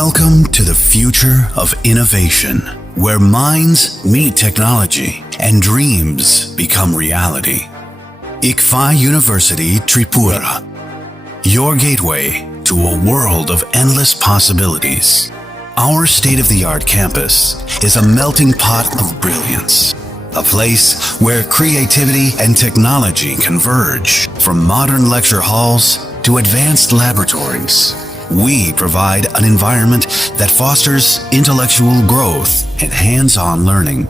Welcome to the future of innovation, where minds meet technology and dreams become reality. ICFA University Tripura, your gateway to a world of endless possibilities. Our state-of-the-art campus is a melting pot of brilliance, a place where creativity and technology converge. From modern lecture halls to advanced laboratories, we provide an environment that fosters intellectual growth and hands-on learning.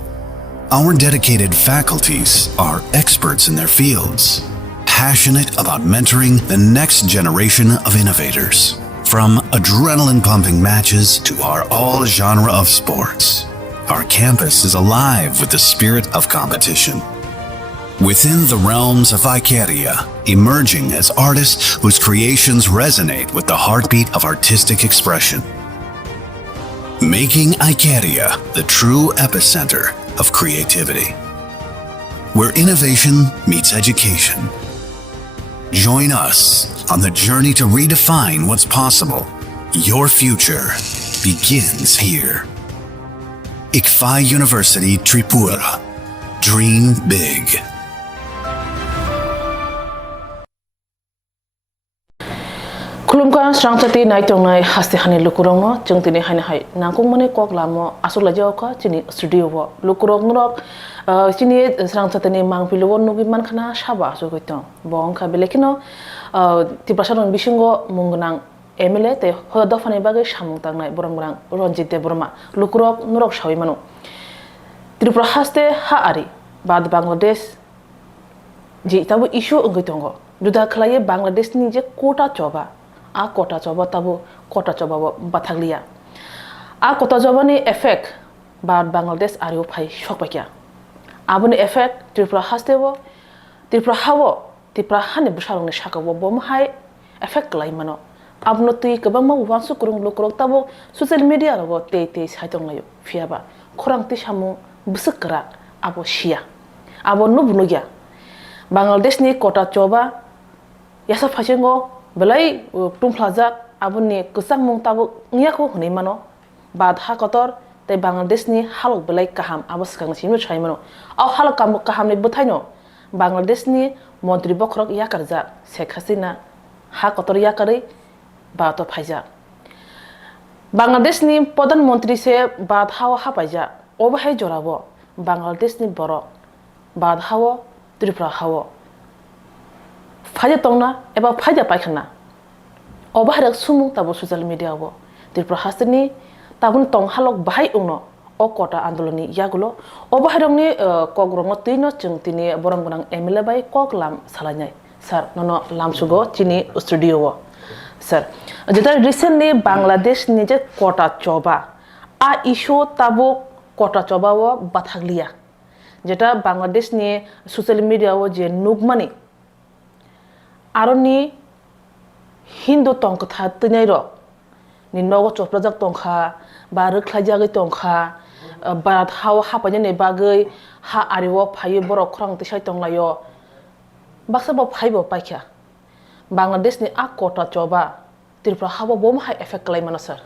Our dedicated faculties are experts in their fields, passionate about mentoring the next generation of innovators. From adrenaline-pumping matches to our all-genre of sports, our campus is alive with the spirit of competition. Within the realms of Icaria, emerging as artists whose creations resonate with the heartbeat of artistic expression. Making Icaria the true epicenter of creativity, where innovation meets education. Join us on the journey to redefine what's possible. Your future begins here. ICFA University Tripura. Dream big. Kulumkan serang tadi naik tongai hasti hani lukurong no jeng tini hani hai nangkung mana kok lamo asal aja oka cini studio wo lukurong nurok cini serang tadi ni mang pilawon nugi man kana shaba so gitu bong kabele kino tiba sarang bisingo munggenang MLA te hoda fani bagai samung tangnai borang-borang Ronjit Burma lukurok nurok shawi manu Tripura haste ha ari bad Bangladesh ji tabu isu unggitongo duda khlaye Bangladesh ni je kota coba a kota coba tabu kota coba bathaglia a kota coba ni effect bad Bangladesh ariu phai shokpakya abuni effect Tripura haste wo Tripura hawo Tripura hani busarong ni shakawo bom hai effect lai mano abno tui kabang ma wansu kurung lukurok tabu social media logo te saitong layo fiaba khorang ti samu busukra abo shia abo nubunugia Bangladesh ni kota coba yasa phasengo belai tumplaza abuni kusang mung tabu ngiya ko huni mano bad ha kotor te Bangladesh ni halok belai kaham abo skang sinu chai mano au halok kaham ni buthaino Bangladesh ni montri bokrok ya karja Sheikh Hasina ha kotor ya kari ba to phaija Bangladesh ni prodan mantri se bad hawa ha paija obahai jorabo Bangladesh ni boro bad hawa Tripura hawa faja tongna eba faja paikana obahar sumung tabu social media wo Tripura hasni tabun tong halok bahai ungno o kota andoloni yagulo obaharong ni kogrongo tino chung tini borang borang MLA bai koklam salanyai sir nono lamsugo chini studio wo sir যেটা recently Bangladesh নিজে কটা চবা আ issue তাবো কটা চবাও বাথাগলিয়া যেটা বাংলাদেশ নিয়ে social মিডিয়াও যে নুগমানি আরো নি হিন্দু তংকথা তৈনাই র নি নগ চপ্রজাক তংখা বা রখ্লাজাগৈ তংখা বারাত হাও হাপাজনে বাগৈ হা আরিও ফাই বড় খরাং তিসাই তংলায় বাক্সাবো ফাইবো পাইখা Bangladesh ni a kota coba Tripura hawa bom hai effect kalai mana sir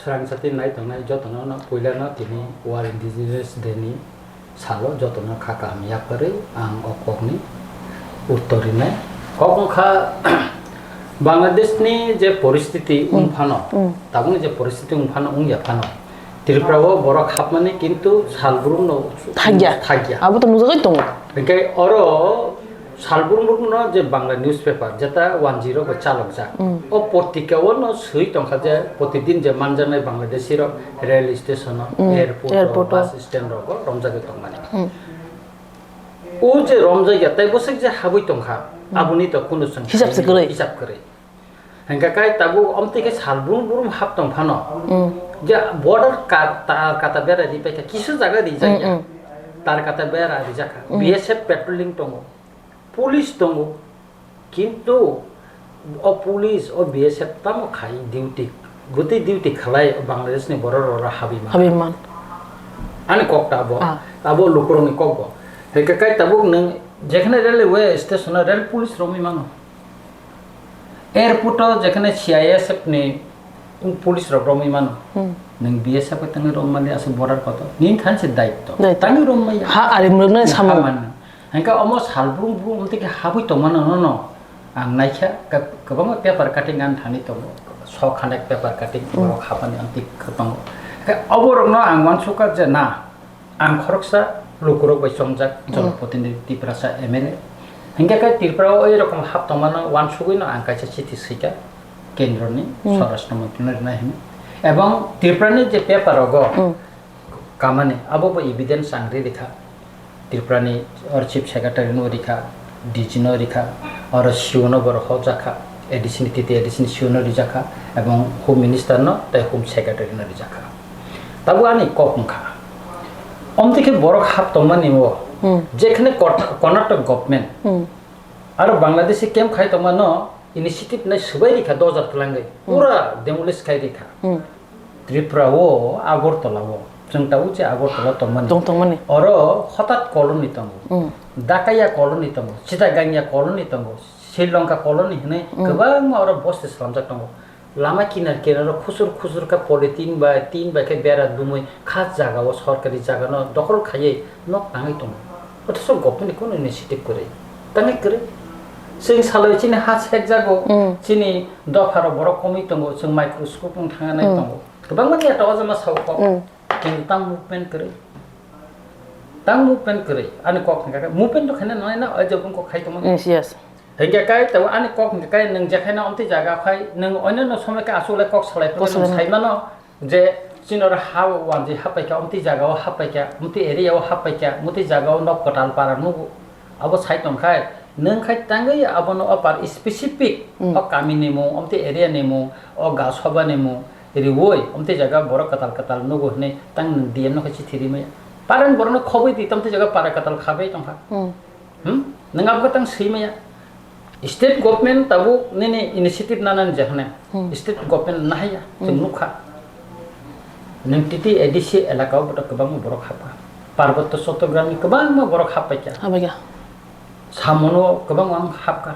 serang sati nai tangnai jotona na poila na tini war indigenous deni salo jotona khaka miya pare ang okokni uttori nai kokon kha Bangladesh ni je poristiti umphano tabuni je poristiti umphano ungya phano Tripura wo boro khapmani kintu salburum no thagya abu to nujagai tong bekai oro salburum no je bangla newspaper jeta 10 ba chalok ja o portika no sui tongkha je protidin je manjanai Bangladesh ro rail station airport bus stand ro romjage tongmani o je romjage tai bosek je habui tongkha abuni to kono sung hisab kore hangka kai tabu omtike salburum hap tong phano je border kata bera di peka kisu jaga di jaya tar kata bera di jaka BSF patrolling tongo police দঙ্গ কিন্তু ও police ও BSF তাম খাই duty গতি duty খালাই বাংলাদেশনি বড় বড় হাবিমান আনি ককটা আবো লোকরনি ককব হেকে কাই তাবুক নং যেখানে রেলওয়ে স্টেশন রেল পুলিশ রমি মানো এয়ারপোর্ট যেখানে সিআইএসএফ নি পুলিশ রকমই মানো নং বিএসএফ তাঙ্গি রমমানি আসে বর্ডার কত নিন খানছে দায়িত্ব Daitto. তাঙ্গি রমমাই Ha ari mrugna samu. Hingga omo salbrung brung umtike habui to mana no ang naikha kabang paper cutting an thani to so khanek paper cutting borok hapani antik khapang oborok no ang wansuka je na ang khoroksa lukurok bai somjak jonprotinidhi prasa MLA hingga kai tirpra oi rokom hap to mana wansugui no ang kaisa chithi sika kendroni স্বরাষ্ট্র মন্ত্রণালয় না হিনে এবং ত্রিপুরানি যে paper অগ কামানে আবো evidence আংরি রেখা ত্রিপুরানি और चीफ सेक्रेटरी नो रिखा डीजी नो रिखा और सिओनो बर हो जाखा एडिशन तिते एडिशन सिओनो रिजाखा एवं होम मिनिस्टर नो ते होम सेक्रेटरी नो रिजाखा ताबु आनी कपमखा अमतिके बरक हाप तमानि मो जेखने कर्नाटक गवर्नमेंट और बांग्लादेशी केम खाइ तमानो इनिशिएटिव नै सुबाय रिखा 2000 तलांगै पूरा डेमोलिश खाइ रिखा त्रिपुरा वो आगरतला वो जों ताऊ जे Agartala तमानि Tongmani. Oro hotat koloni tango, Dakaya koloni tango, Chittaganga koloni tango, Sri Lanka koloni hene, kebang oro bos de Islam tango. Lama kinar kinar khusur ka politin ba tin ba ke bera dumoi khas jaga o sorkari jaga no dokol khaye no tangai tango. Oto so gopni kono initiative kore. Tangai kore. Sing saloi chini hat sek jago, chini dofaro boro komi tango, sing microscope thanga nai tango. Kebang mani ata ojama sau ko. King tang movement kore. Tang movement kore. Ani kok ngaka movement to khana noi na aja bung ko khai to Yes, yes. Hingga kai tahu ani kok kai neng jakai na omti jaga khai neng oina no some ka asule kok salai to sai mano je sinor how wanji hapai ka omti jaga o hapai ka omti area o hapai ka omti jaga o nok kotal para nu abo sai tong khai neng khai tangai abono apar specific o kami nemo omti area nemo o ga soba nemo ri woi omti jaga boro katal nu go ne tang diem no kachi thiri me paran borno khoboi ditam te jaga para katal khabe tong kha neng ab tang sei me State government tabu nene initiative nanan jahne state government nahaya jumukha nengtiti edisi elaka boto kebang borok hapa parbatto sotogrami kebang ma borok hapa kya Abaga. samono kebang ang hapka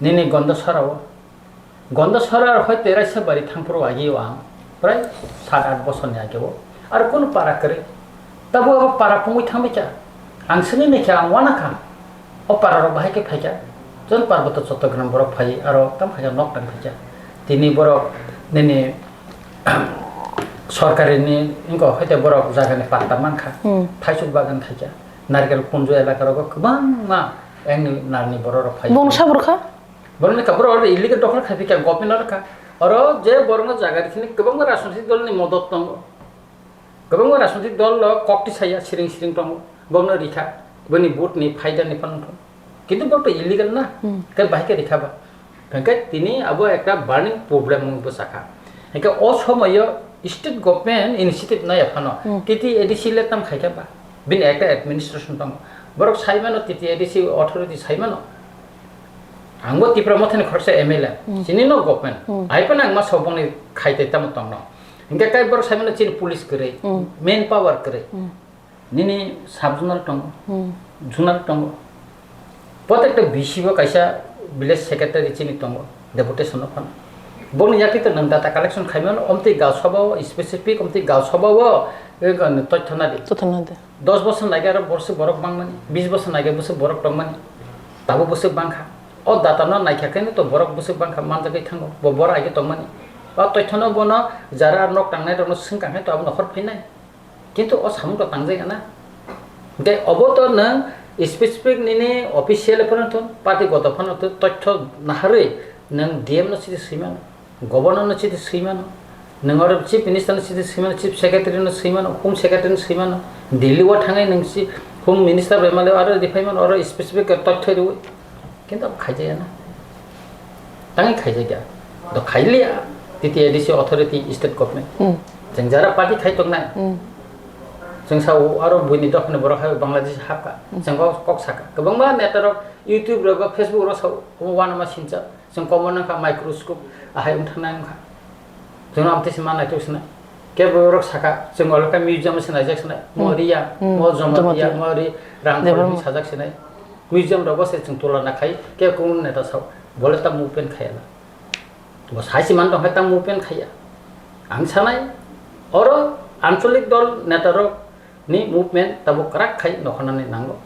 nene gondosara hoy teraisa bari thangpro agi wa pray 7-8 বছর ni age bo ar kono para kare tabu para pungui thangbe kya ang sene ne kya ang wana kha o para ro bahai ke phai Jon parbato Chattogram borok phai aro tam khaja nok tan khaja tini borok nene সরকারি ni ingo hoite borok jagani patta mankha thaisuk bagan khaja narkel punjo elakar go kbang ma engni narni borok phai Bong saburkha? borni ka borok illegal dokla khapi ka governor ka aro je borong jagar khini kbang রাজনৈতিক দল ni modot tong kbang রাজনৈতিক দল kokti saya siring tong bongno rikha boni boot ni faida ni pan কিন্তু বলতো illegal না কে বাইকে দেখাবা কারণ তিনি আবো একটা বার্নিং প্রবলেম বসাখা একে অসময় স্টেট গভর্নমেন্ট ইনিশিয়েটিভ নাই এফানো তিতি এডিসি লেতাম খাইখাবা বিন একটা অ্যাডমিনিস্ট্রেশন দং বরক সাইমানো তিতি এডিসি অথরিটি সাইমানো আংবো ত্রিপুরা মথেন খরচা এমএলএ চিনি ন গভর্নমেন্ট আইপনা আংমা সবংনি খাইতে তাম তং ন ইনকা কাই বরক সাইমানো চিনি পুলিশ করে মেন পাওয়ার করে নিনি সাবজোনাল টং জোনাল টং প্রত্যেকটা বিসিবো কাইসা ভিলেজ সেক্রেটারি চিনি তঙ্গ ডেপুটেশন ফন বন ইয়াকি তো নং ডাটা কালেকশন খাইমান অমতি গাঁও সভাও স্পেসিফিক অমতি গাঁও সভাও তথ্য না দি 10 বছর লাগে আর বর্ষ বরক বাংমানি 20 বছর লাগে বসে বরক টংমানি তাবো বসে বাংখা ও ডাটা ন নাইখাখাইনো তো বরক বসে বাংখা মানজাগৈ থাঙ্গো বর আগে টংমানি ও তথ্য ন বন যারা নক টাংনাই দন সিংকাহে তো আব নখর ফেনাই কিন্তু ও সামুক টাংজাই না দে অবত নং Specific nini official panaton party goto panaton totho nahare nang DM no chiti simano governor no chiti simano nang or chief minister no chiti simano chief secretary no simano home secretary no simano Delhi wa thangai nang si home minister bemale or define or specific totho du kintu khaijaya na tangai khaijaya do khailia titi edisi authority state government jengjara party khaitok na जों साव आरो बुनि दखने बर हाय बांग्लादेश हाका जों कक साका गोबां नेटार YouTube रो Facebook रो साव वान मा सिनचा जों कमन का माइक्रोस्कोप आहाय उथाना खा जों आमतेस मा नायतोसना के बर साका जों अलका मिउजियाम सना जाखसना मरिया म जमतिया मरि रांखरनि साजाखसना मिउजियाम रो बसे जों तोला ना खाय के कोन नेटा साव बोले ता मुपेन खायला bo saisiman dong hetang movement khaya ang sanai oro ancholik dol netarok ni movement tabo krak khai nokhonane nango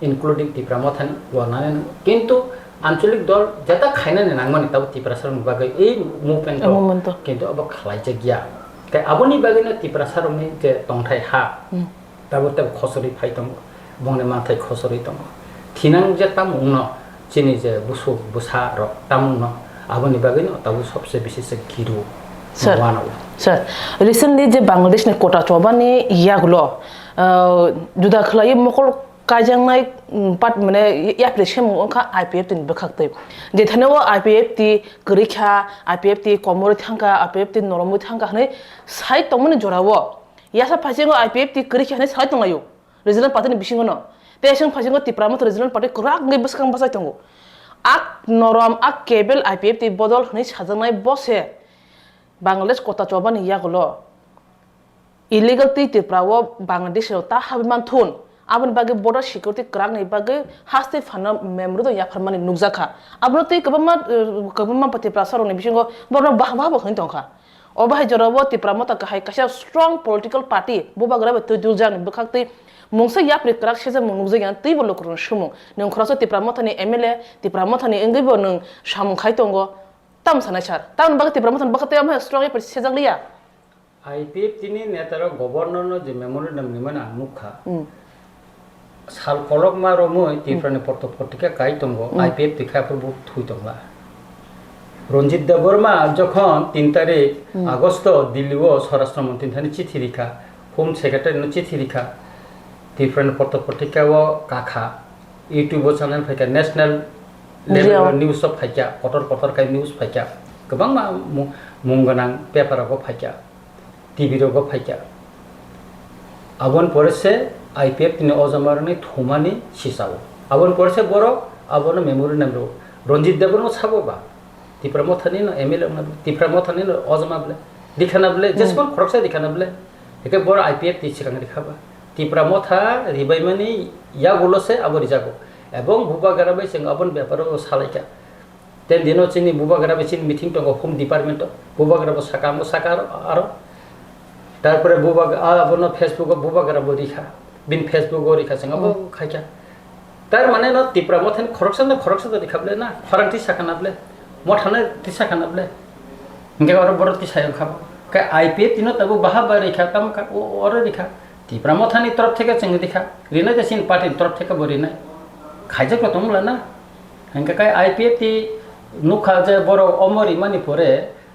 including Tripura mothani wanane kintu আঞ্চলিক দল যেটা খাইনানে নাংমানি তাও ত্রিপুরাসার বাগে এই মুভমেন্ট কিন্তু আবার খালাইছে গিয়া তাই আবনি বাগেনো ত্রিপুরাসারনি যে টংথাই হা তাবো তাব খসরি ফাই দङ বংনে মাথায় খসরি দङ থিনাং যে তামুং ন চিনি যে বুসু বুসা র তামুং ন আবনি বাগেনো তাবো সবচেয়ে বেশি সে গিরু স্যার রিসেন্টলি যে বাংলাদেশ নে কোটা চবানি ইয়াগুলো जुदा खलाय मखल काजंनाय पाट माने एप्लिकेशन ओंखा आईपीएफ तिन बखाखते जे थनेव आईपीएफ ति गरिखा आईपीएफ ति कमर थांका आईपीएफ ति नरम थांका हने साइ तमने जोरावो यासा फासिंगो आईपीएफ ति गरिखा हने साइ तंगायो रिजनल पार्टी नि बिसिंगो न तेसं फासिंगो तिप्रामो रिजनल पार्टी कुराक ngै बसखां बसाय तंगो आक नरम आक केबल आईपीएफ ति बदल हने साजनाय बसे बांग्लादेश कोटा चबानि यागलो illegal ti tiprawo bangladesh ta habiman thun abon bage border security krak nei bage haste phana memru do ya pharmani nukjaka abro ti kabama pati prasaro ni bisingo borno bahba bo hin tongkha obahai jorobo tipramo ta kahai kasha strong political party boba grabe tu duljan bukhakti mungsa ya pri krak sheza nukje yan ti bolo kurun shumung nung khraso tipramo thani mla tipramo thani engai bo nung samung khai tongo tam sanachar tam bage tipramo than bakate am strong e sejang liya IPF तिनी नेतारा governor न जे memorandum निमन आमुखा साल कलक मारो मय तिफ्रानि पटपटिका काई तंगो IPF दिखाफोर बहुत थुइ तंगला रंजित देबबर्मा जखन 3 तारिख আগস্ট दिल्लीओ स्वराष्ट्र मंत्री थानि चिठी लिखा होम सेक्रेटारि न चिठी लिखा तिफ्रानि पटपटिकाओ काखा यूट्यूब चैनल फाइका नेशनल लेभेल न्यूज अफ फाइका पटर काई न्यूज फाइका गोबां मुंगोनां पेपाराव फाइका टीवी रोग फाइका आबन परसे आईपीएफ तिने अजमारनि थमानि सिसाव आबन परसे बरो आबन मेमोरेंडम रो रंजित देबनो साबोबा तिप्रा मथानि न एमएलए न तिप्रा मथानि न अजमाबले दिखानाबले जेसमन खरकसा दिखानाबले एके बरो आईपीएफ ति सिगां दिखाबा तिप्रा मथा रिबाइमानि या गलसे आबरि जागो एबं बुबा गाराबै जों आबन बेपारो सालायका तेन दिनो चिनि बुबा गाराबै चिनि मिटिं दङ होम डिपार्टमेन्ट बुबा गाराबो साकामो साकार आरो तारपरे बुबा आबन फेसबुक बुबा गाराबो रिखा बिन फेसबुक रिखा जोंबो खायका तार माने न तिप्रा मथान खरकसा दिखाबले ना फरांति साकानाबले मथाने ति साकानाबले इंगे और बरति सायं खाब का आईपीएफ तिनो तबो बाहा बारिखा तम का और रिखा तिप्रा मथानि तरफ থেকে जों दिखा रिना जसिन पार्टी तरफ থেকে बरिना खायजा को तमला ना इंगे का आईपीएफ ति नुखा जे बर अमरि मानि परे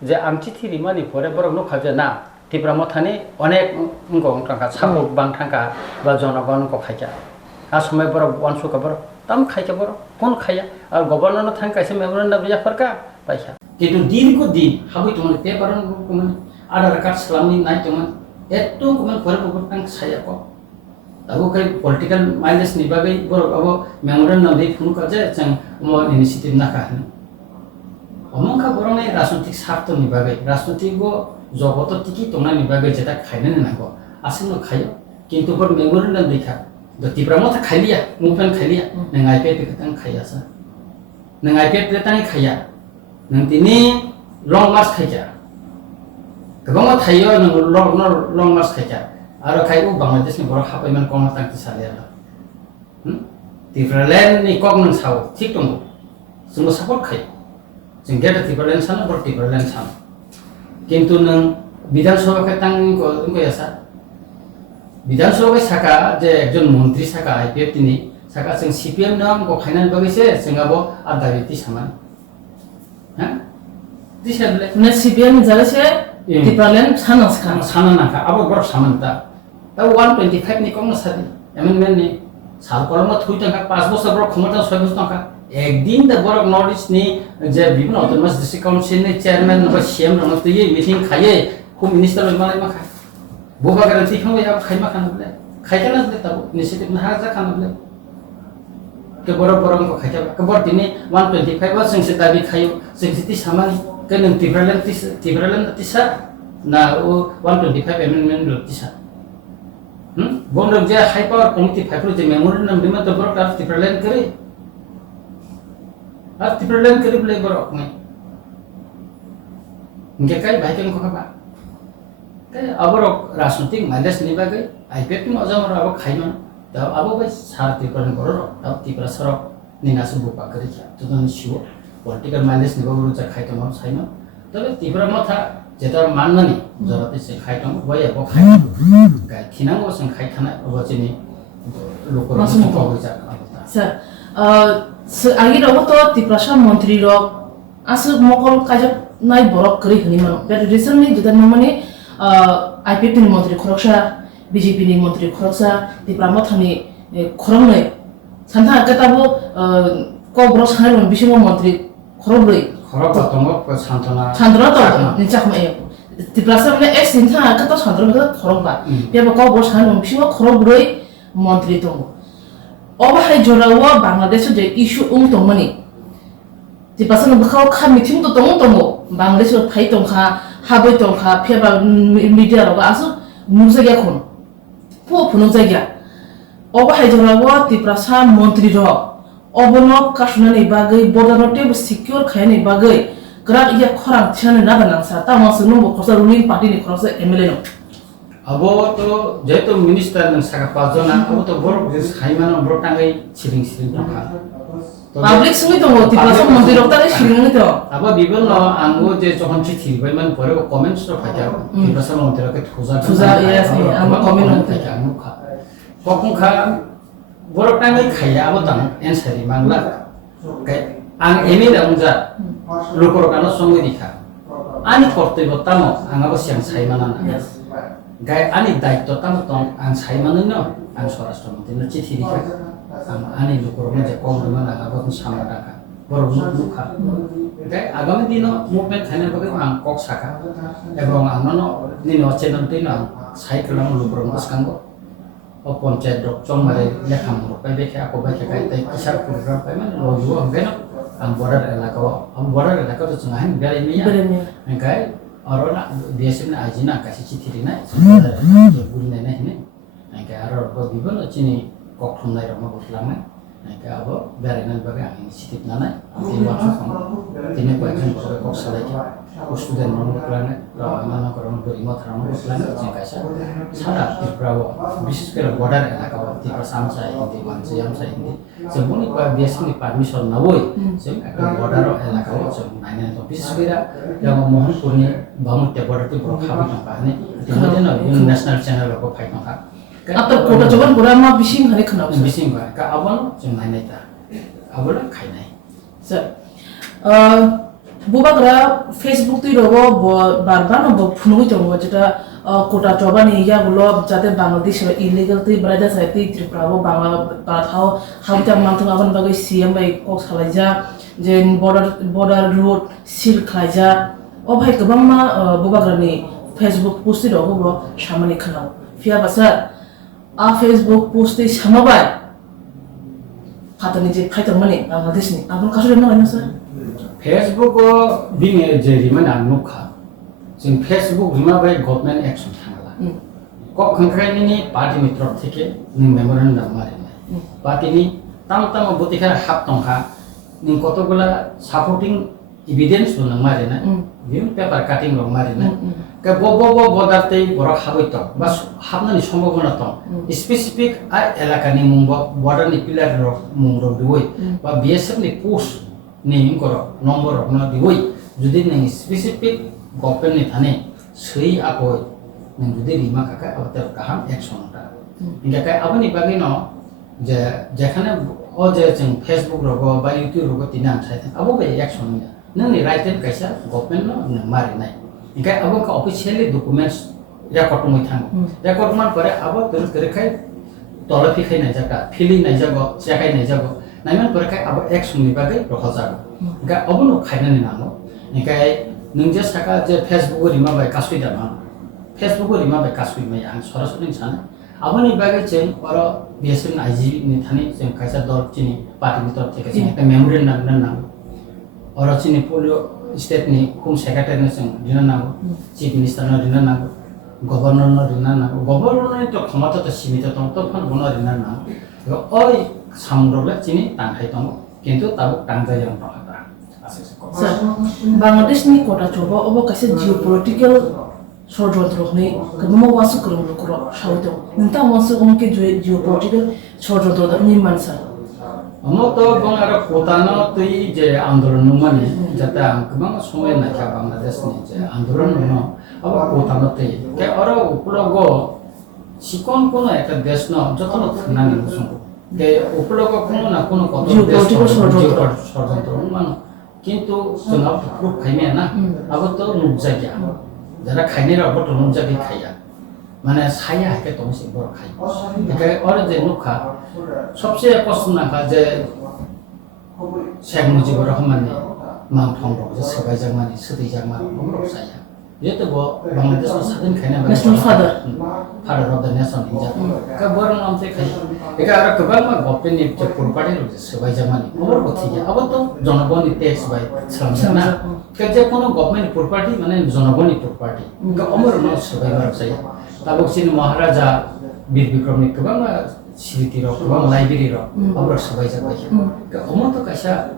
जे आमचि थिरि मानि परे बर नुखा जे ना तिप्रा मथानि अनेक गं थांका साबुक बां थांका बा जनगण को खायका आ समय बर वानसु का बर तम खायका बर कोन खाया और गवर्नर न थांका से मेमोरेंडम बिया फरका पाइसा किन्तु दिन को दिन हाबि तुमन पेपर को मन आधार कार्ड सलामनि नाय तुमन एतो कुमन फरक को थांक साया को अब कई पॉलिटिकल माइलेज नि बागै बर अब मेमोरेंडम दे फुन का जे जों मो इनिशिएटिभ नाका अमंखा बरने राजनीतिक स्वार्थ नि बागै राजनीतिक जगत टिकी तंनानि बागै जेता खायनो नांगौ आसिनो खायो किन्तु बर मेमोरेंडम देखा द तिप्रा मथा खालिया मुभमेंट खालिया नों आईपीएफ खतन खायासा नों आईपीएफ लेतानि खाया नों तिनि लंग मार्च खाया गोबां थायो नों लंग मार्च खाया आरो खायबो बांलादेशनि बर हाबायमान कोन तांति सालियाला तिप्रा लेन नि कक नों साव ठीक दङ जों सापर्ट खायो जों गेट तिप्रा लेन सानो बर तिप्रा लेन सानो किन्तु नों विधानसभा के तांग को ऐसा विधानसभा साका जे एकजन मंत्री साका आईपीएफ तिनि साका जों सीपीएम नाम को खायनान बगैसे जोंगाबो आदारिति सामान ह दिसले ने सीपीएम जालेसे तिप्रालेन साना नाका अब बर सामानता ता 125 नि कम सादि एमेन्डमेन्ट नि साल कलमा थुइ टाका 5 बছर बर क्षमता 6 बছर टाका एकदिन द बर नॉर्थ ईस्ट नि जे विभिन्न ऑटोनोमस डिस्ट्रिक्ट काउंसिल नि चेयरमैन न सीएम न तो ये मीटिंग खाये होम मिनिस्टर माने मा खाय बोबा गारंटी खम या खायमा खानबले खायkana दे तब इनिशिएटिभ ना हाजा खानबले के बर को खायका के बर दिने 125 बा जों से दाबि खायो जों सिति सामानि के नों तिब्रालेन तिसा ना 125 एमेन्डमेन्ट तिसा बोन जे हाई पावर कमिटी फाइफर जे मेमोरेंडम दिमा तो बर का तिब्रालेन करे आ तिब्रालेन करे बले बर नै Hingga kai baik yang kau kaba. Kai abor राजनीतिक माइलेज निबा गई आईपीएफ में अजा मर अब खाइमा तब अब बस सार तिपरन करो तब तिपर सरक निनासु बुपा करी क्या तो शिव पॉलिटिकल माइलेज निबा गुरु चा खाइ त म छैन तब तिपर म था जेता मान्न नि जब त्यसै खाइ त वय अब खाइ गाय थिनांगो सं खाइ खाना अब चाहिँ लोकल पाउ जा सर आगे रहो तो तिप्रसा मंत्री रो आसु मकल काज नाइ बरक करी हनी मान बट रिसेंटली जदन मने आईपीएफ नि मंत्री खरकसा बीजेपी नि मंत्री खरकसा तिप्रा मथानि खरंनै सान्था गताबो को ब्रस खान बिसिम मंत्री खरबै खरब तंग सान्थना सान्थना त निचाख मै तिप्रासा माने एक सिन्था गत सान्थना गत खरंबा बेबो को ब्रस खान बिसिम खरबै मंत्री दङ अबहाय जरावा बांग्लादेश जे इशू दंमनि तिप्रासा बखाव खा मिटिं तो दङ बांग्लादेश फाइ दंखा हाबै दंखा फेबा मिडिया रगा आसु नुजाया खन फुनु जायगा अबहाय जरावा तिप्रासा मंत्री र अबनो कासुनानि बागै बर्डारटे सिक्योर खायनि बागै ग्राक या खरां थियानो नादा नांसा तामासु नंबो खरसा रुलिंग पार्टीनि खरसा एमएलए न अब तो जेतो मिनिस्टर नं साका पाजना अब तो बर खाइमान ब्रोटांगै सिरिं दंखा पब्लिक संगे दङ तिप्रासा मंत्री रक्ता सिरिं त अब विभिन्न आंगो जे जहन चिठी बैमान परेको कमेन्ट्स र फाइटा तिप्रासा मंत्री के थुजा यस आम कमेन्ट फाइटा मुखा पकुखा बरकटांगै खाया अब तंग एन्सारि मांगला के आं एमि दांजा लोकरकानो संगै दिखा आनि कर्तव्य तामो आंगाबो सियां साइमाना गाय आनि दायित्व तामो तंग आं साइमानो न आं स्वराष्ट्र मन्त्री चिठी दिखा आं आनि लोकरनो जे कमरमान आगाबो सामा दाखा बरकनो दुखा गाय आगामी दिन मुभमेन्ट खाइना बगे आं कक साखा एबं आंनो निनो चेनल दैनो साइकलां लोकरनो स्कांगो o panchayat dok chong mare lekha mur pai bekhe ako bekhe kai tai kisar program pai man lo yu angeno ang border elaka to chunga hin bere mi kai arona bsm na ajina kasi chithi na je bulne na hine kai aror ko bibon chini kok thunai rama botlama kai abo bere nan baga ang chithi na na ti wa chong tine ko ekjon kok salai ke student non plan ra mana koron beri ma thram plan je kaisa sara tiprawo বিশেষ করে border এলাকা অতি প্রশংসা হিন্দি মানসিয়াম সা হিন্দি যেমনি কয় BSP permission নবই যে একটা বর্ডার এলাকা আছে মানে তো বিশেষ করে যেমন মোহনপুরনি বামুটে বর্ডারতে বড় খাবি না পানে ইতিমধ্যে না ন্যাশনাল চ্যানেল লোক ফাইট না আতর কোটা জবন পুরা মা বিসিং হানে খনাও বিসিং का আবন যে নাইনাইতা আবন খাই নাই স্যার बुबाग्रा फेसबुक तुई रगो बारबार न फुनुई दङ जेटा कोटा चबानि या गुलो जाते बांग्लादेश इलीगल तुई ब्रादा साइति त्रिपुराबो बांग्ला बाथाव हाउता मांथं आबन बागै सीएम बाय कक सालायजा जे बर्डार रोड सिल खायजा ओ भाई गोबां मा बुबाग्रानि फेसबुक पोस्ट रगो सामानि खनाव फिया बासा आ फेसबुक पोस्ट सामाबाय फातनि जे फाइटर माने बांग्लादेशनि आबन कासुरे न सर फेसबुक बिने जे रिमान आनुखा जों फेसबुक रिमा बाय गभर्नमेन्ट एक्सन थांला क खंख्राइनि पार्टी मित्र থেকে नि मेमोरेन्डाम मारिनाय पार्टीनि ताम बतिखा हाब तंखा नि कतगुला सापोर्टिं एभिडेन्स बन मारिनाय बिउ पेपार काटिं रं मारिनाय के बदारते बरक हाबैत बा हाबनानि सम्भावना दं स्पेसिफिक आ एलाकानि मुंग बर्डारनि पिलार रक मुंग रं दुवै बा बीएसएफ नि पोस्ट नेम करो नम्बर रखना दिवई जुदी नहीं स्पेसिफिक गवर्नमेंट ने थाने सही आको नहीं जुदी रिमा काका अब तक कहाँ एक्शन होता इनका क्या अब नहीं बाकी न जे जखने और जे चंग फेसबुक रोगो बा यूट्यूब रोगो तीना साइड अब वो एक्शन नहीं नहीं राइट एंड कैसा गवर्नमेंट न मारे नहीं इनका अब का ऑफिशियली डॉक्यूमेंट्स रेकॉर्ड में थांग रेकॉर्ड मान करे अब तुरंत करे खाई तलफी खाई नहीं जागा फिली नहीं जागो चाकाई नहीं जागो नाइमान परखाय अब एक्शन नि बागै रखजागो इनका अबनो खायनानि नामो इनकाय नोंजे साका जे फेसबुक रिमा बाय कासुइ दामा फेसबुक रिमा बाय कासुइ मै आं सरासरि सानो अबनि बागै जों अर बीएसएन आईजी नि थानि जों कायसा दल चिनि पार्टी मित्र थेके जों एक मेमोरेन्डाम नाम अर चिनि पोलियो स्टेट नि होम सेक्रेटारि नि जों दिना नाम चीफ मिनिस्टर न दिना नाम गभर्नर न दिना नाम गभर्नर नि तो क्षमता त सीमित दं त फन बन दिना नाम ओइ सामग्रला चिनि तांखाय दङ किन्तु ताबो तांजायजों दङ आसेसे Sir, Bangladesh ni kota coba obo kasi geopolitical ষড়যন্ত্র হনে কমো ওয়াসু করম লুকুর সাউতো নিতা ওয়াসু ওমকে geopolitical ষড়যন্ত্র da নির্মাণ sir Amo to bang ara kotano tui je andoron numani jata kubang soe na kya Bangladesh ni je andoron no abo kotano tui ke oro uplogo sikon kono ekta desh no jotono thna ni musungu ke uplogo kono na kono koto geopolitical ষড়যন্ত্র mano কিন্তু জনাব proof khaime na abo to nubjagya jara khaine ra abo to nubjagi khaya মানে ছায়া একে তোমাসি বড় খাই একে ওরে যে নুখা সবচেয়ে কষ্ট নাখা যে শেখ মুজিবুর রহমানের মাংথং যে সবাই জামানি সদি জামানি বড় ছায়া যেহেতু বাংলাদেশ স্বাধীন খাই না national father of the nation India কা বড় নাম তে খাই একে আর কবার মা গপেনি যে পুরপাটি যে সবাই জামানি বড় কথা আব তো জনগণই ট্যাক্স বাই সামনে না কে যে কোনো গভর্নমেন্ট পুরপাটি মানে জনগণই পুরপাটি কা অমর ন সবাই বড় ছায়া tabuk sini Maharaja Bir Bikram ni kubang siriti ro kubang library ro abra sabai jabai ke omo to kasha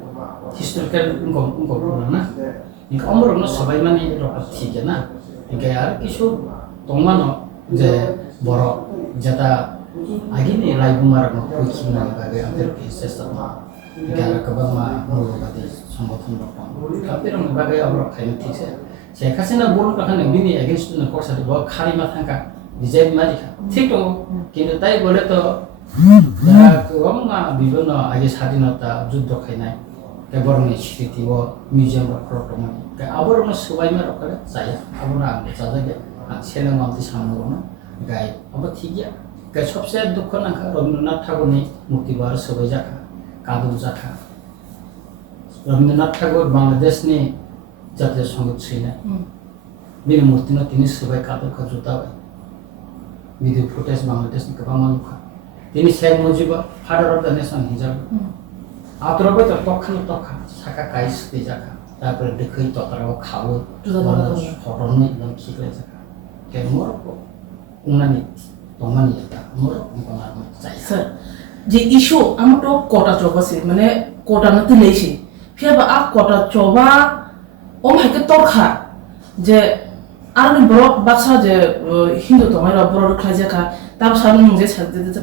historical ungko na ni omor no sabai mani ro thik na ke ar kisu tongmano je boro jata agini laibumar no koikhina bage ater chesta ma ke ar kubang ma murugati সংগঠন ro kapir no bage abra khaini thikse Sheikh Hasina bolu kakhane bini against na korsa bo khari ma thangka design মারিখা ঠিক তো কিন্তু তাই বলে তো যারা কমা বিভিন্ন আগে স্বাধীনতা যুদ্ধ খাইনাই বরং স্মৃতি ও মিউজিয়াম রকমানি আবরণ সবাই মা রকলে যাই আবরণ আগে যাজাগে সেনে মামতি সামনে গাই আবার ঠিক গাই সবচেয়ে দুঃখ নাখা রবীন্দ্রনাথ ঠাকুরনি মুক্তিবার সবাই জাখা কাদু জাখা রবীন্দ্রনাথ ঠাকুর বাংলাদেশনি জাতীয় সঙ্গীত ছিলেন বিনি মূর্তিনো তিনি সবাই কাদু খাজুতা video footage Bangladesh ni kabang manukha tini Sheikh Mujibur father of the nation hijab atrobe to tokha saka kais te jaka tapore dekhoi tokara khao horoni dam khikle jaka ke mor ko unani tomani eta mor ngona chai sir je issue amto kota choba se mane kota na tileisi fiaba a kota choba om hake torkha je আর বড় বাচ্চা যে হিন্দু তো আমার বড় খাইজাকা তার সামনে যে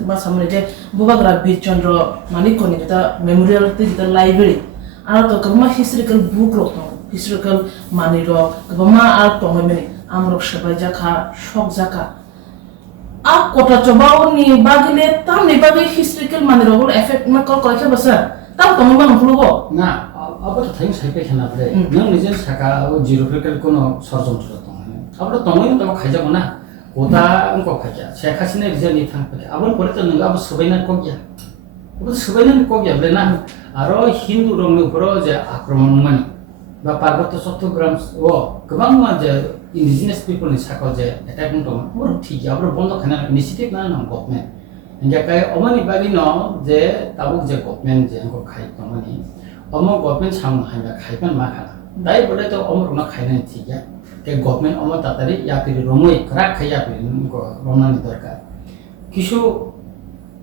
বা সামনে যে বুবাগ্রা বীরচন্দ্র মানিকনি যেটা মেমোরিয়াল যেটা লাইব্রেরি আর তো কমা হিস্ট্রিক্যাল বুক রক হিস্ট্রিক্যাল মানি রক কমা আর তো মানে আমরা সবাই জাকা শক জাকা আ কটা চবাও নি বাগিলে তাম নি বাগে হিস্ট্রিক্যাল মানি রক এফেক্ট মা কল কয়খা বসা তাম তো মন হলবো না আবার তো থাইং সাইপে খানা প্লে নং নিজে সাকা ও জিরোফিক্যাল কোন ষড়যন্ত্র abro tongoi to khaija na kota angko khaija Sheikh Hasina rijani thangpe abon pore to nang abo subaina kogya abo subaina kogya blena aro hindu rong upro je akromon mani ba parbato chattogram o gobang ma je indigenous people ni sako je attack to mor thik abro bondo khana initiative na nang government inga kai omani bagi no je tabuk je government je angko khai to mani omo government sam haina khaipan ma khana dai bole to omor na khaina thik ya ke government omo tatari ya pir romoi krak khaya pir ko romani dorkar kisu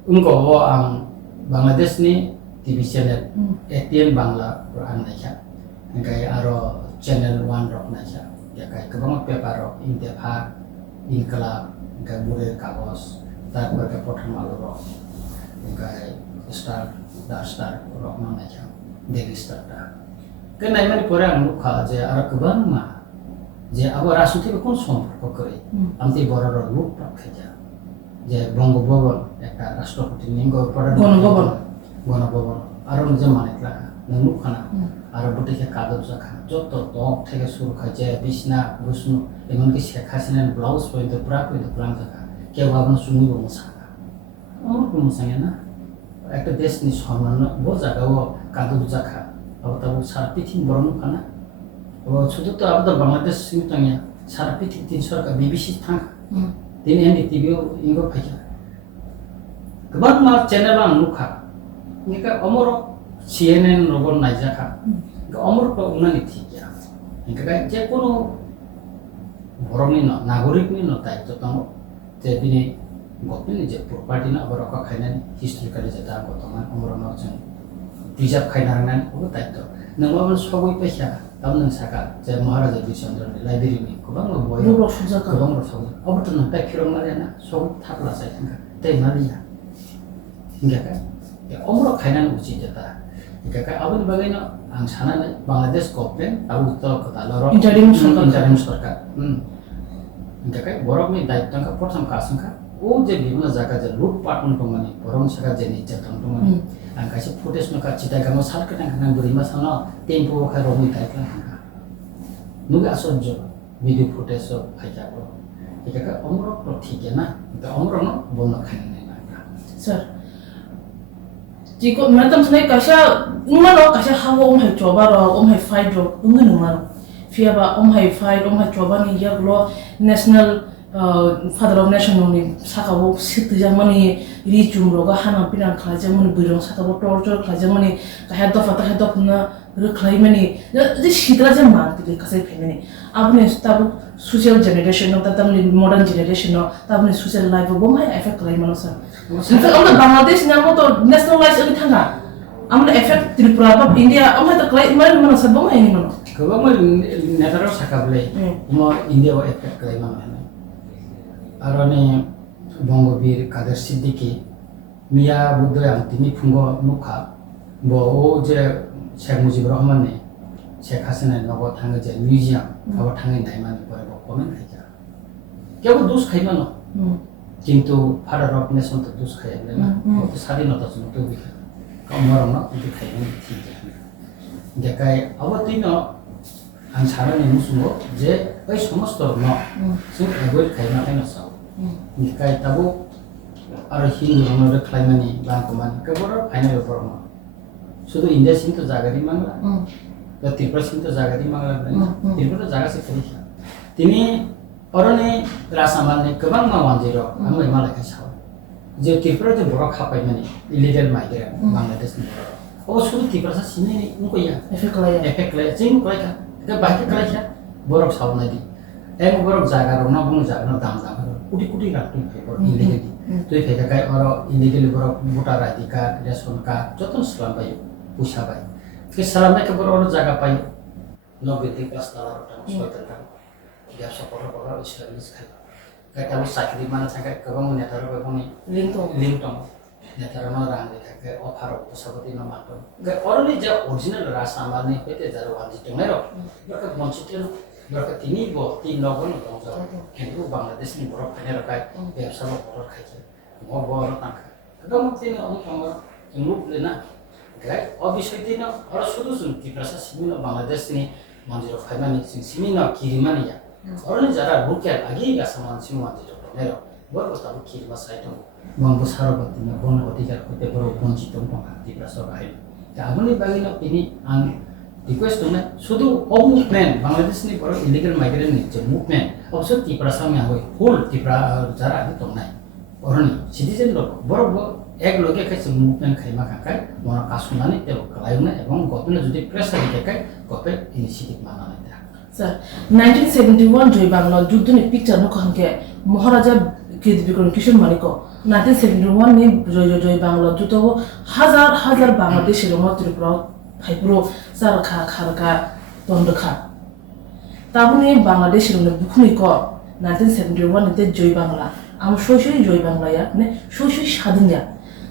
unko o ang Bangladesh ni TV channel ATN Bangla an naikha kai aro channel 1 rok naikha ya kai kabang paper rok Intefak Inkilab kai Burer Kagos tarpor ke Pothan Alu rok kai Star Star rok naikha Daily Star ta ke nai mani pore ang lukha je aro kabang ma যে আবার রাষ্ট্রপতি কোন সম্পর্ক করে আমি বড় বড় লোক খাইয়া যে বঙ্গভবন একটা রাষ্ট্রপতি নিঙ্গ গণভবন আরো যে মানিকলা নমুক খানা আর বটিকে কাদব জাখা যত টক থেকে শুরু খাইছে বিছনা বসনু এমনকি শেখ হাসিনার ব্লাউজ পর্যন্ত পুরা পর্যন্ত প্লান জাখা কেউ আপনার শুনিব মশাকা আমার কোন মশাইয়া না একটা দেশ নি সম্মান বো জায়গাও কাদব জাখা আবার তাবো সারা পৃথিবী বড় খানা শুধু তো আমাদের বাংলাদেশ সিমটাঙ্গিয়া সারা পৃথিবী 300 কা বিবিসি থাক দিন NDTV ইংগো ফাইকা গোবাং মা চ্যানেল আন লুখা নিকা অমর CNN রবন নাইজাখা অমর তো উনানি ঠিকিয়া নিকা যে কোনো বরংনি নাগরিক নি দায়িত্ব তাম যে দিনে গভর্নমেন্ট যে প্রপার্টি না আবার রকা খাইনান হিস্ট্রিক্যালি যেটা বর্তমান অমর না প্রিজার্ভ খাইনারান ও দায়িত্ব नङाबा सबै पैसा अब नों साका जे महाराजा बिरचन्द्रनि लाइब्रेरिनि गोबां बय Lubro Sujaka. गोबां रसाव अब त नता फिरम ना सब थापला चाहिँ थांगा तै मालिया इंगाका या अमरो खाइनान उचित जता इंगाका अब बगैन आं सानानै बांलादेश गभर्नमेन्ट अब उत्तर कताल र Interim सरकार. interim सरकार इंगाका बरफनि दायित्वका प्रथम कासंका ओ जे विभिन्न जग्गा जे लुटपाट दंमोन बरम सका जे निज्जत दंमोन आं खायसे फुटेज नका चिटागाङाव सारकटां खाना बोरैमा साना टेम्पो खा रमि टाइपला खाना नुगा सज्ज भिडियो फुटेज सब फाइजाको एका अमरो प्र ठीक है ना त अमरो न बोल्न खाइने ना Sir. Jiko madam sanai kasha ngalo kasha hawo hai choba ro hai fight ro ngun ngaro. Fia ba hai fight hai choba ni yak lo national father of nation ni saka wo sit jamani ri chum ro ga hana pinan khala jamani birong saka wo torture khala jamani ka head of na ru khlai mani je shitra jam man ti kasai phemeni apne tabu social generation no tatamni modern generation no tabni social life bo mai effect khlai mano sir. In fact, amna Bangladesh namo to nationalize ani thanga. Amna effect Tripura ba India amna to klai man mano sir bo mai ni mano. गोबां नेताराव साकाबले म इन्डियाव effect खालामा माने आरो ने बंगबीर कादर सिद्दिकी मिया बुद्ध आं तिनि फुंगो नुखा बो ओ जे शेख मुजिबुर रहमान ने शेख हासिना नगो थांगे जे म्युजियाम अब थांगे नाय माने बरे कमेन्ट खाइजा केबो दुस खाइमा न किन्तु फादार अफ नेशन तो दुस खाइले ना ओ स्वाधीनता जुन तो बिखा कमरम न बिखा खाइने ठीक देखाय अब तिनो आं सारानि मुसुङो जे ओइ समस्त न जों एभोइड खाइना खाइना साव निकाय ताबो आरो हिन्दु रंनो खाइमानि बांकमान केबर फाइनाल फरमा शुद्ध इंडिया सिम तो जागारि मांगला द त्रिपुरा सिम तो जागारि मांगला त्रिपुरा जागा से करिसा तिनी अरने रासामाननि गोबां मावानजिरो आंलाय मालाय साव जे त्रिपुरा जे बर खापाइमानि इलिगेल माइग्रेन्ट बांलादेशनि बर शुद्ध त्रिपुरा सा सिनि उनको या Effect efekle jing klaika ke bahki klaika borok sauna di em borok jaga rona bung jaga dam dam kuti kuti raktu paper illegal toi pheka kai oro illegal borok voter id card ration card joton salam payo pusa bai ke salam ke borok jaga payo 90 plus dollar tang soitan kan dia sapor porok islamis khai kai tabu sakri mana sakai kabang netaro kabang link tong नेतारा न रांगे थाके अफार उपसभापति न माटो गे अरनि जे original रासामानि पेते जारो वानजि तंगेरो बरका मनसितेन बरका तिनि बो ति नगन दंज किन्तु बांग्लादेशनि बर फाइनेर काय बेबसाबो पटर खाइছে म बर तांखा गम तिनि अनखंग इंलुप लेना गे अबिसय तिन अर सुदु जुन तिप्रासा सिमिन बांग्लादेशनि मन्जिरो फाइमानि सिमिन किरिमानिया अरनि जारा बुके आगि गासमान सिम मन्जिरो नेरो बर बस्ताबो किरिमा cyto Bang besar berarti bon otijar kote baru kunci tumpang di prasara ini. Tapi bagi nak ini ang request tu na sudu all movement Bangladesh ni baru illegal migrant ni je movement. Obso di prasara ni agoi whole di prasara ni tu na. Orang ni citizen log baru ek loge kai se movement kai makan kai mana kasuna ni telo kalai na ebang government judi pressure di kai government initiative mana na. Sir, 1971 joy Bangla juddu ni picture no khanke Maharaja Kidbikron Kishore Maniko 1971 ni joy Bangla juddu hazar Bangladesh ro Tripura Phaipro sar kha tondakha tabuni Bangladesh ro bukhuni ko 1971 te joy Bangla am shoshoi joy Bangla ya ne shoshoi স্বাধীন ya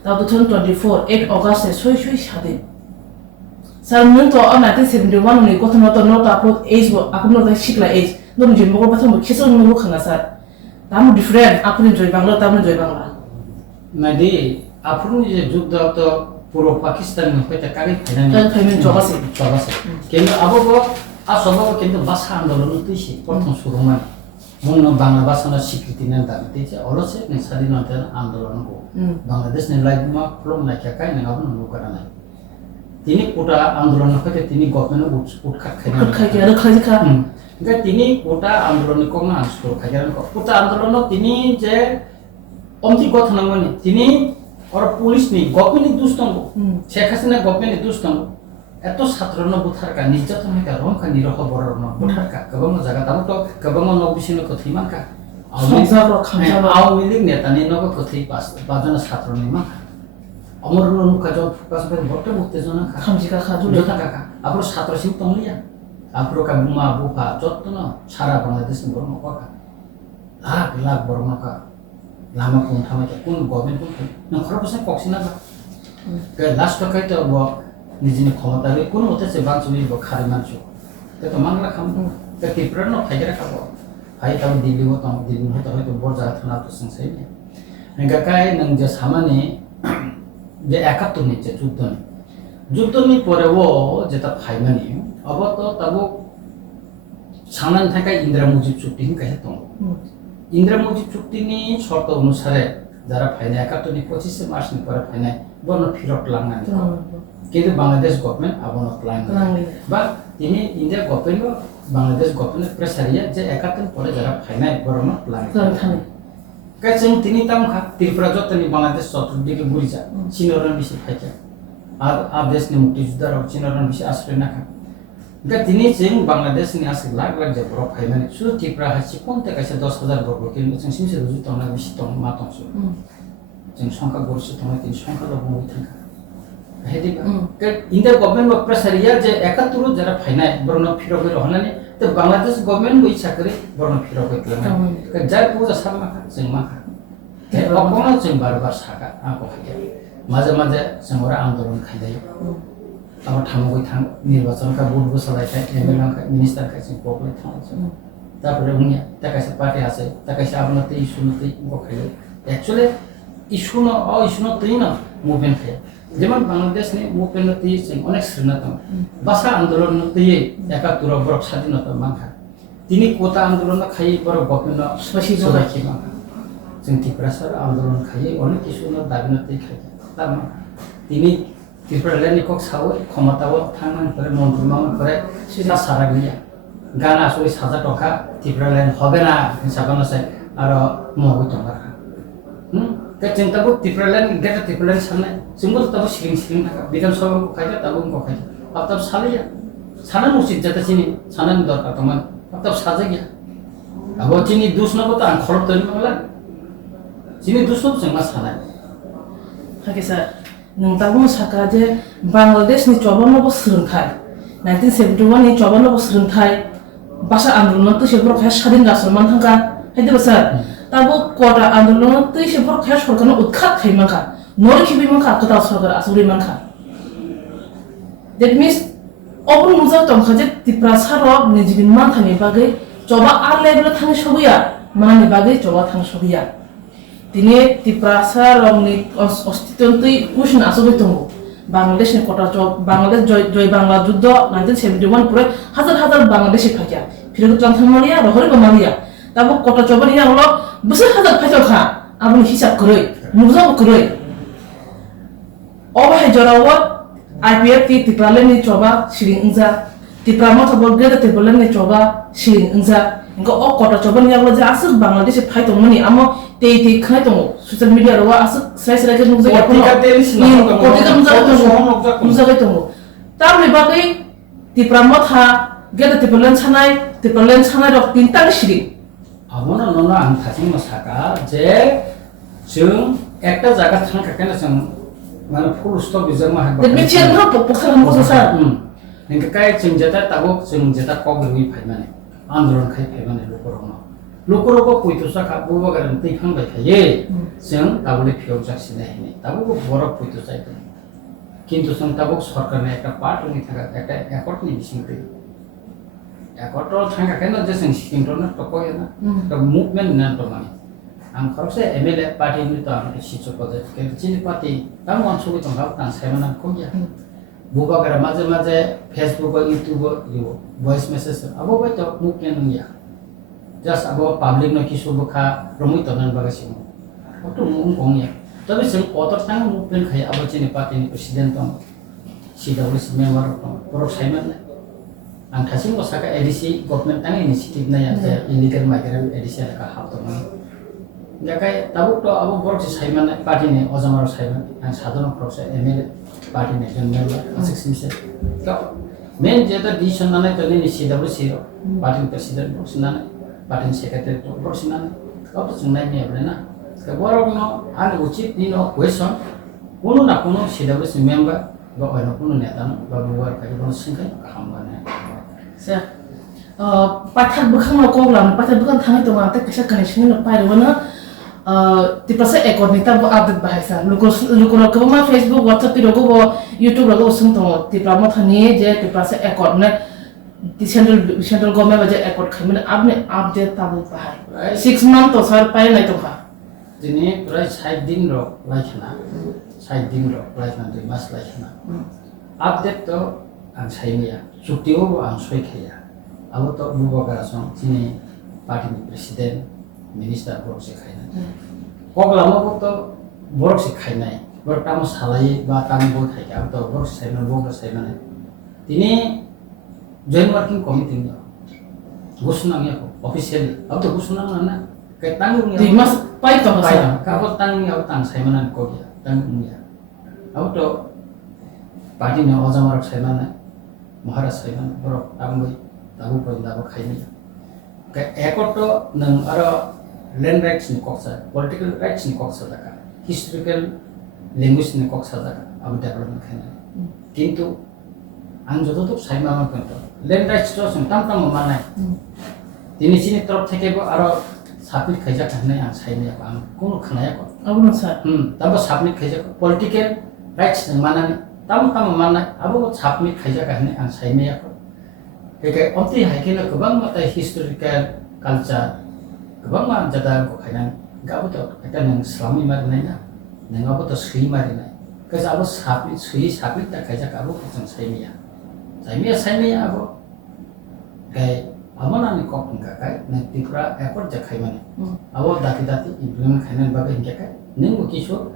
tab 2024 8 August e shoshoi স্বাধীন Sir, nunto 1971 ni koto noto upload age bo aku noto shikla age no mujhe moko batham mo khiso no khanga sir tamu different apni joy Bangla tamu joy Bangla Nadi apni je judda to puro Pakistan में होता कागज final जगह से किंतु अब वो असंभव किंतु भाषा आंदोलन तो इसी प्रथम शुरू में मुन्ना बांग्ला भाषा ना स्वीकृति नहीं दाबते थे और उससे नहीं स्वाधीनता आंदोलन को बांग्लादेश ने लाइव में फ्लोम नहीं किया कहीं नहीं आपने लोग करना है तिनी कोटा आंदोलन होते तिनी गवर्नमेंट उठ खाया गे तिनी कोटा आंदोलन को ना आंसुर खाया कोटा आंदोलन तिनी जे अमति गठन माने तिनी और पुलिस नि गवर्नमेंट दुष्टंग शेख हासिना गवर्नमेंट दुष्टंग एतो छात्रन बुथार का निर्यातन का रम का निरह बरन बुथार का गबंग जगह ताम तो गबंग न बिसिनो कथि मानका आउ मिलिक नेता नि नगो कथि पास बाजन छात्रनि मा 어머르는 가져 가서 먹다 못해서는 감지가 가지고 좋다 가까 앞으로 사도심 동리야 앞으로 가 무마 부파 쫓도나 사라 방라데스 뭐 먹고 아 그라 뭐 먹고 라마 군 타마게 군 거면 군 그러고서 꼭 지나가 그 라스트 카이터 뭐 니지니 ক্ষমতা를 কোন হতেছে বাঁচুনি বা খারে মানছো তো মাংলা খাম তে ত্রিপুরা ন ফাইরা খাবো ফাই তাও দিল্লি হতো দিল্লি হতো হয়তো বড় জায়গা থানা তো সংসাই নে নেগা কাই নং যে সামানে যে 71 নিচে যুদ্ধনি পরেও যেটা ফাইমানি অব তো তাবো সানান থাকা ইন্দিরা মুজিব চুক্তি কাই তো ইন্দিরা মুজিব চুক্তিনি শর্ত অনুসারে যারা ফাইনে 71 নি 25 মার্চ নি পরে ফাইনে বন ফিরত লাংনা কিন্তু বাংলাদেশ গভর্নমেন্ট আবনো প্ল্যান বা তিনি ইন্ডিয়া গভর্নমেন্ট বাংলাদেশ গভর্নমেন্ট প্রেসারিয়া যে 71 পরে যারা ফাইনাল বরনো প্ল্যান কাছেন তিনি তাম খা ত্রিপুরা যতনি বাংলাদেশ চতুর্দিকে ঘুরি যা চিনরন বেশি ফাইকা আর আদেশ নি মুক্তিযোদ্ধার চিনরন বেশি আশ্রয় না খা গা তিনি যেন বাংলাদেশ নি আসে লাখ লাখ যে বড় ফাইনাল শুধু ত্রিপুরা হাসি কোনতে কাছে 10,000 বর্গ কিলোমিটার जों সিমসে রুজু তংনা বেশি তং মা তংসু जों সংখ্যা গড়ছে তংনা তিন সংখ্যা লব মই থাকা হেদিবা কে ইন্ডিয়া গভর্নমেন্ট অফ প্রেসারিয়া যে 71 যারা ফাইনাল বরনো ফিরো গেল হনানি তো বাংলাদেশ গভর্নমেন্ট বই চাকরি বরনো ফিরো গেল কে যাই পূজা সামা जों मा কে অপনা जों বারবার সাকা আको খাইয়া মাঝে মাঝে जों ওরা আন্দোলন খাইদাই আমার থামগই থাম নির্বাচন কা বুট বসালাই খাই এমএলএ কা মিনিস্টার খাই जों পপুলার থাম তারপরে উনি তাকাইছে পার্টি আছে তাকাইছে আপনাতে ইস্যুতে বখাই অ্যাকচুয়ালি ইস্যু না ইস্যু না তুই না মুভমেন্ট খাই যেমন বাংলাদেশ নে মুভমেন্ট তে অনেক স্বাধীনতা ভাষা আন্দোলন তে 71 বরক স্বাধীনতা মাখা তিনি কোটা আন্দোলন খাই বড় গভর্নমেন্ট স্পেশালি জোরাকি মাখা जों ত্রিপুরাসার আন্দোলন খাই অনেক কিছু না দাবিনতে খাই তার তিনি ত্রিপুরালেনি কক সাও ক্ষমতাও থাংমান করে মন্ত্রী মামন করে সেটা সারা গিয়া গান আসলে 1000 টাকা ত্রিপুরালেন হবে না হিসাবানো চাই আর মহবত মাখা কে চিন্তাবো ত্রিপুরালেন গেটা ত্রিপুরালেন সামনে जोंबो तब सिरिं थाका विधानसभा को खाइजा तब उनको खाइजा अब तब सालिया साना उचित जाता चिनी साना दरकार तमन अब तब साजे गया अब चिनी दुस न बता आं खरब तनि मला चिनी दुस न जों मा साना हाके सर नोंताबो साका जे बांग्लादेश नि 54 बोसोर थाय 1971 नि 54 बोसोर थाय भाषा आंदोलन तो सेब्र खाय स्वाधीन राष्ट्रमान थांगा हायदो सर ताबो कोटा आंदोलन तो सेब्र खाय सरकारनो उत्खात खायमाखा नरखिबि माखा कथा सरकार आसुरि माखा दैट मीन्स अबन मुजा तंखा जे त्रिपुरा सारो निजिबिन मानथानि बागै जबा आ लेभेल थांग सगैया मानि बागै जबा थांग सगैया दिने त्रिपुरा सारोनि अस्तित्वनि कुशन आसुबै दंगो बांग्लादेशनि कटा जब बांग्लादेश जय बांग्ला युद्ध 1971 पुरे हजार बांग्लादेशी फाइया फिर जांथामारिया रहरि गमारिया ताबो कटा जबनि आंलो बोसोर हजार फाइथखा आबनि हिसाब करै मुजाबो करै अबाय जराव आईपीएफ ती टिप्रालेनि चोबा सिरिं इंजा टिप्रामा थबो गेदा टिप्रालेनि चोबा सिरिं इंजा इंगा अ कोटा चोबनि यागलो जे आसु बांग्लादेश फाइट दंमोनि आमो ते खाय दङ ससियेल मिडिया रवा आसु स्राय स्राय के नुजा याखनो कोटिका नुजा दङ तारनि बागै टिप्रामा था गेदा टिप्रालेन सानाय रक तिनटा सिरिं आमोना नना आं थासिं मसाका जे जों एकटा जागा थांखाखायना जों माने फुल स्टप बिजों मा हागो मिथिया मा पक्का हमको सर नोंखौ काय जों जेता ताबो जों जेता कगरुइ फाइमाने आन्दोलन खाय फाइमाने लोकरको पयतसा खाबो बगार दैखांबाय थायो जों ताबले फियाव जासिना हैने ताबो बरफ पयतसा जाय किन्तु जों ताबो सरकारनि একটা पार्टनि थाखा একটা एकर्डनि बिसिंदै एकर्डल थांखाखायनो जे जों सिकिंटरनो टकयना दा मुभमेन्ट ना दमानि आं खरसे एमएलए पार्टीनि त आं सिचो पदे केचिनि पार्टी ताम अनसुबि दंगा तान सायमाना खमिया बुबागारा माजे माजे फेसबुक युट्युब यो भॉइस मेसेज अब बाय त मुभमेन्ट निया जस्ट अब पब्लिक न किसु बखा रमुइ तनन बागासिम अतो मुं गंया तबे जों अतर थां मुभमेन्ट खाय अब चिनि पार्टीनि प्रेसिडेन्ट दं सीडब्ल्यूसी मेम्बर दं पर सायमान आं थासिम बसाका एडिसि गभर्नमेन्ट तां इनिशिएटिभ नाया जे इलिगेल माइग्रेन्ट एडिसि का हाबदोंमोन गाय ताबुक तो अब बरक साइमान पार्टी ने अजमार साइमान आं साधारण प्रसे एमएलए पार्टी ने जन मेम्बर आसिक्सिमसे तो मेन जेता डिसिजन नानै तनि नि सीडब्ल्यूसी पार्टी प्रेसिडेन्ट बक्सिनानै पार्टी सेक्रेटारि तो बक्सिनानै अब जों नायनो हेबले ना बरक न आं उचित नि न क्वेश्चन কোনো না কোনো CWC মেম্বার বা অন্য কোনো নেতা বা বুয়ার কাছে কোনো সিংখাই খামবানে Sir, pathak bukhang ko lam pathak bukhang thang to ma ta kasa connection no pai ro na ti prasa ekor ni ta update bahasa luko ko ma Facebook WhatsApp pi rogo bo YouTube rogo sung to ti prama thani je ti prasa ekor na ti central government ba je ekor khamin apne update ta bu bahai 6 month to sir pai nai to kha তিনি প্রায় 60 দিন rock লাইছনা 60 দিন rock লাইছনা 2 মাস লাইছনা update তো আং সাইমিয়া চুক্তিও আং সইখাইয়া আবো তো বুবকারাসং যিনি পার্টিনি প্রেসিডেন্ট মিনিস্টার বড় সে খাইনা কগলামো তো বড় সে খাইনাই বড় টাম সালাই বা টাম বই খাইয়া আবো তো বড় সাইনা বড় সাইনা তিনি জয়েন্ট ওয়ার্কিং কমিটি ঘোষণা নিয়া অফিসিয়ালি আবো তো ঘোষণা না kay tanggung ti mas pai to sa kapag tanggung ako tang saymanan ko ya tanggung ya ako to party niya ozamarok saymanan maharaj saymanan pero amgoy tabu po dago khaini kay ekor to nang aro land rights ni koksa political rights ni koksa daka historical language ni koksa daka abo development khaina kintu ang jototok saymanan ko to land rights to sum tam manai তিনি চিনি তরফ থেকে আরো submit খাইজা কাহনে আং সাইনে আং কোন খানায়া কো abun sa তারপর সাবমিট খাইজা পলিটিক্যাল রাইটস মানানি তাম মানাই আবো সাবমিট খাইজা কাহনে আং সাইনে কো একে অতি হাইকেনা গোবাং মাতা হিস্টোরিক্যাল কালচার গোবাং মা জাদা কো খাইনা গাবো তো এটা নং ইসলামি মারিনাই না নংাবো তো সুই মারিনাই কাজ আবো সাবমিট সুই সাবমিট তা খাইজা গাবো जों সাইমিয়া আবো গাই amana ni kok engka kai na tipra ekor jakai mane abo dati implement khainan baga engka kai nengo kiso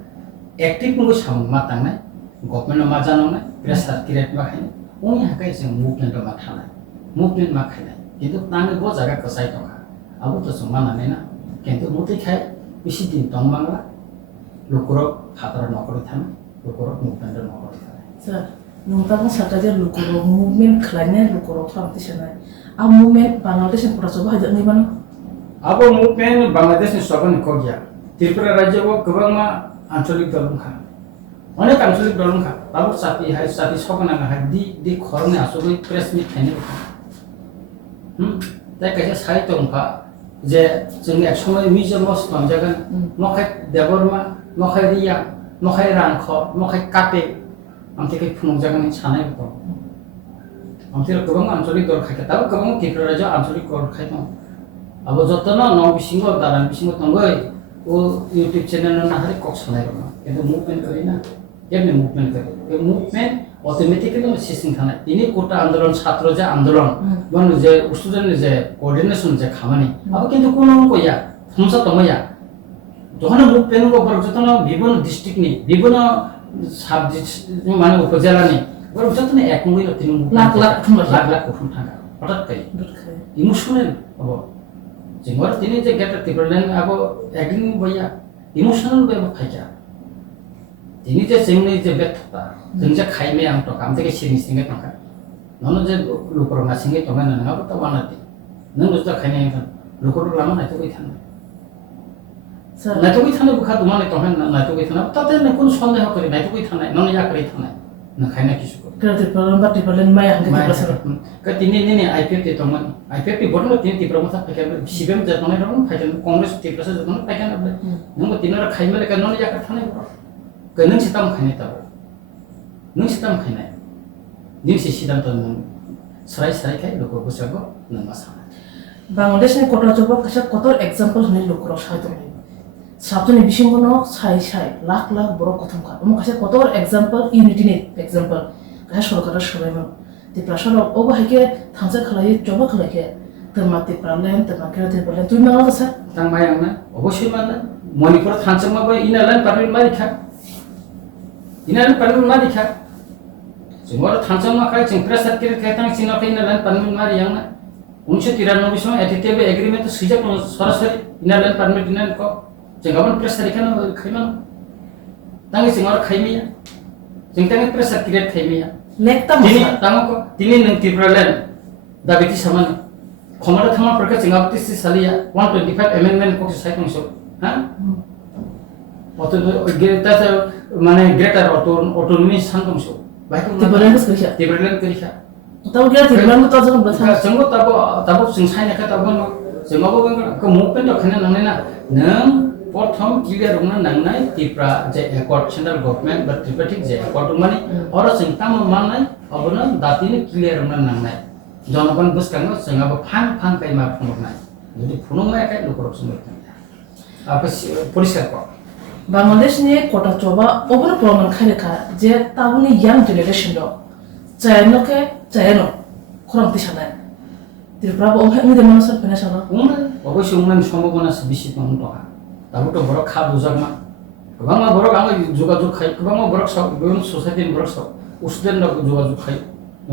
active ngo sam matang nai government ma janong nai pressure create ma khain ong ha kai sing movement ma thanai movement ma khainai kintu tang bo jaga kasai to ka abo to sumana nai na kintu muti khai bisi din tong mangla lokoro khatara nokori than lokoro movement nokori than sir nungtang sakaje lukuro movement khlane lukuro thamti sanai a movement bangladesh en pura soba hajak ni bana abo movement bangladesh ni soban ko gya tripura rajya bo gobangma ancholik dolong kha অনেক আঞ্চলিক দলন খা তাবো সাপি high সাপি সকনা না দি খরনে আসলে press meet খাইনে তাই কাছে সাই তংফা যে जों এক সময় মিউজিয়াম লস পাম জায়গা নখাই দেবরমা নখাই রিয়া নখাই রানখ নখাই কাটে আমতে ফুং জায়গানি ছানাই তো আমতে গোবাং আঞ্চলিক দল খাইতে তাবো গোবাং ত্রিপুরা রাজ্য আঞ্চলিক দল খাইতো আবো যতন ন বিসিংহ দারান বিসিংহ তঙ্গই ও ইউটিউব চ্যানেল না হারি কক ছানাই রমা কিন্তু মুভমেন্ট করি না এমনি মুভমেন্ট করে এই মুভমেন্ট অটোমেটিক্যালি সিস্টেম থানা ইনি কোটা আন্দোলন ছাত্র যে আন্দোলন মানে যে স্টুডেন্ট যে কোঅর্ডিনেশন যে খামানি আবার কিন্তু কোনো কইয়া সমস্যা তময়া যখন মুভমেন্ট উপর যতন বিভিন্ন ডিস্ট্রিক্ট নি বিভিন্ন সাব মানে উপজেলা নি বড় যতন এক মহিল তিন লাখ লাখ কুটুম থাকা হঠাৎ করে ইমোশনাল হবো যে মোর তিনি যে গেট ত্রিপুরালেন আবো একদিন বইয়া ইমোশনাল বে খাইয়া তিনি যে जोंनि যে ব্যর্থতা जों যে খাইমে আং তো কাম থেকে সিং সিংগে টাকা নন যে লুকর না সিংগে তো না না তো বানাতে নন বুঝতা খাইনে লুকর লামা না তো কই থানা sir না তো কই থানা বুখা তোমানে তো না তো কই থানা তাতে না কোন সন্দেহ করে না তো কই থানা নন ইয়া করে থানা না খাইনা কিছু করে kerja problem bat problem maya hangge prasa কে তিনি নি আইপিএফ তে তমান আইপিএফ বড় তিনি ত্রিপুরা মথা পাইকা সিবিএম যে তনে রকম পাইকা কংগ্রেস ত্রিপুরা যে তনে পাইকা না নন তিনরা খাইমে লেকা নন ইয়া করে থানা নং সিতাম খাইনাই তাবো নং সিতাম খাইনাই নিউসি সিদ্ধান্ত নং সারাই খাই লোক বসাবো নং মাসা bangladesh ni kota joba kasa kotor example hone lukuro sai to sabjoni bisingono sai lakh boro kotham ka omo kasa kotor example unity ni example kasa sorkarar sobaimo te prashano obo haike thangja khalai joba khalai ke termati problem termakira te problem tui mangala kasa tang mayang na অবশ্যই মানে মণিপুর থানচংমা বই ইনালান permit মারিখা ইনালান permit মারিখা जोंवर थांचंमा खाय जों pressure किरे खायतां सिना इनालान permit मारियां ना 1993 सम एटिटेब agreement सिजाक सरासरि इनालान permit इनान को जों गाबन pressure Khan खायमान तांगे जोंवर खायमिया जों तांगे प्रेसार किरे खायमिया lekta दिनै masa तांगको दिनै नों टिप्रालेन दाबिति सामानि खमरा थामा प्रका जों आपति सालिया 125 अमेंडमेंट को साइखंसो हा অত তাতে মানে গ্রেটার অটোনমি সানদংসো বাইক Tibaran kas kerja. টিব্রেলেন করিখা Tahu dia tibaran tu tahu jangan belasah. जोंबो ताबो जों साइना का ताबो जोंबो को मुभमेन्ट खाने नांनाय ना नों प्रथम क्लियर होना नांनाय त्रिपुरा जे एकॉर्ड सेंट्रल गवर्नमेंट बा त्रिपाठिक जे एकॉर्ड माने और जों ताम माननाय अबनो दातिनि क्लियर होना नांनाय जनगण बुसकांगो जोंहाबो फान कायमा फुंनाय जुदि फुंनाय काय लुकरक जों आप परिष्कार कर Bangladesh ni kota coba over problem khalika je tahun young generation do chayano ke chayano khorang tisana Tripura bo ongha ngi demano sar pena sana অবশ্যই উন্নয়ন সম্ভাবনা বেশি কম টাকা তারপর তো বড় খাপ বুঝাক না গোবাংমা বড় আমি যোগাযোগ খাই গোবাংমা বড় সব বিভিন্ন সোসাইটির বড় সব উসদের যোগাযোগ খাই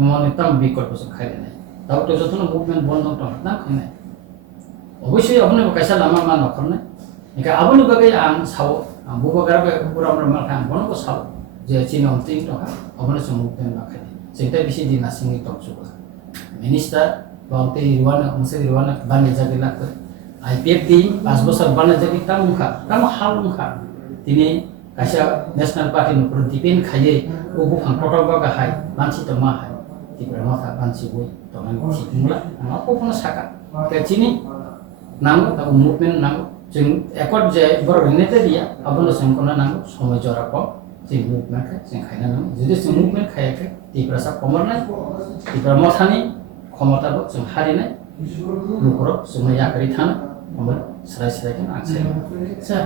মানে তাম বিকল্প সব খাই নাই তারপর তো যত মুভমেন্ট বন্ধ টাকা না খাই নাই অবশ্যই আপনি কাইসা লামা মা নখর নাই একা আপনি বাগে আং সাও বুবা গারাবে পুরা আমরা মাল খান বনকো সাও যে চিনা তিন টাকা আপনি সব মুভমেন্ট না খাই সেটা বেশি দিন আসেনি টক সুবা মিনিস্টার বাউতে ইরওয়ানা মুসে ইরওয়ানা বানে জাগে লাগবে IPF di 5 বছর বানে জাগে তাম হাল মুখা তিনি কাইসা ন্যাশনাল পার্টি নপুর ডিপেন্ড খাইয়ে ও বুফাং টটক বাগা হাই মানসি তো মা হাই তিব্রা মাথা মানসি বই তো আমি ঠিকমুলা আমার কোনো সাকা তে চিনি নাঙ্গো তাও মুভমেন্ট নাঙ্গো जों एकॉर्ड जे बर नेते दिया अबनो जों कोना नांगो समय जरा कम जों मुभमेन्ट जों खायना नांगो जुदि जों मुभमेन्ट खायाखै तिब्रा सा कमरनाय तिब्रा मथानि क्षमताबो जों हारिनाय नखराव जों याकरि थानो हमर सराय केन आछै sir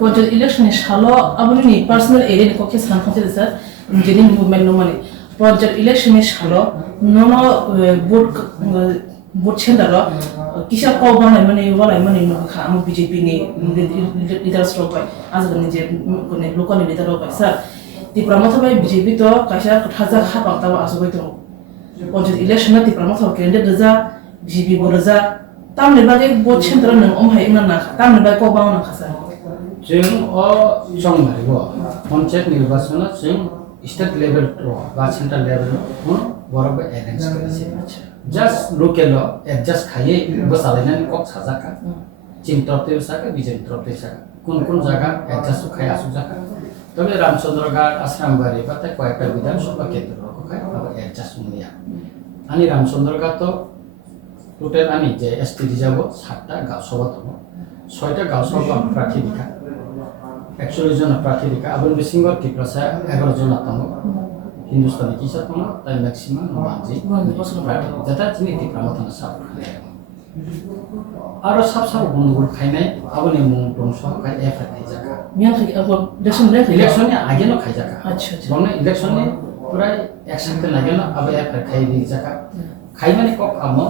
पंचायत इलेक्शन सालो abuni personal area ni koke san khonte sir jeni movement no mane panchayat election सालो no vote center ro kisa ko banai mane no kha am BJP ni leaders ro bai azgan je kone local leader ro bai sir ti promote bai BJP to kaisa khaja kha pa ta asobai to panchayat election ti promote candidate raja BJP bo raja tam ne bage vote center nang om hai na tam ne bai ko ba na khasa जों अ जंमारिबो पंचायत निर्वाचन जों state level रो बा central level रो बरबो arrange करिसे just local adjust खाये बसालायनानै कक साजाका चिन तरफते साका बिजेन तरफते साका কোন জায়গা adjust खाय आसु जाका तबे रामचंद्रगढ़ आश्रमबारी बाते कयटा विधानसभा केंद्र रो खाय अब adjust मुनिया आनी रामचंद्रगढ़ तो टोटल आनी जे एसटी रिजार्व 7টা गावसभा दङ 6টা गावसभा प्राथिदिका 41 জন प्राथिदिका अब बिसिंगर तिप्रासा 11 জন दङ हिंदुस्तानी किसा दङ ताइ मैक्सिमम नवाजी जता चिनि तिप्रा मथन साब आरो साब बन्दुल खाइनाय आबनि मुं दंस खाय एफआर खाइजाका मिया खि अब इलेक्शन नि आगे न खाइजाका अच्छा बने इलेक्शन नि पुरा एक्शन के लागे न अब एफआर खाइदि जाका खाइमाने कक आमो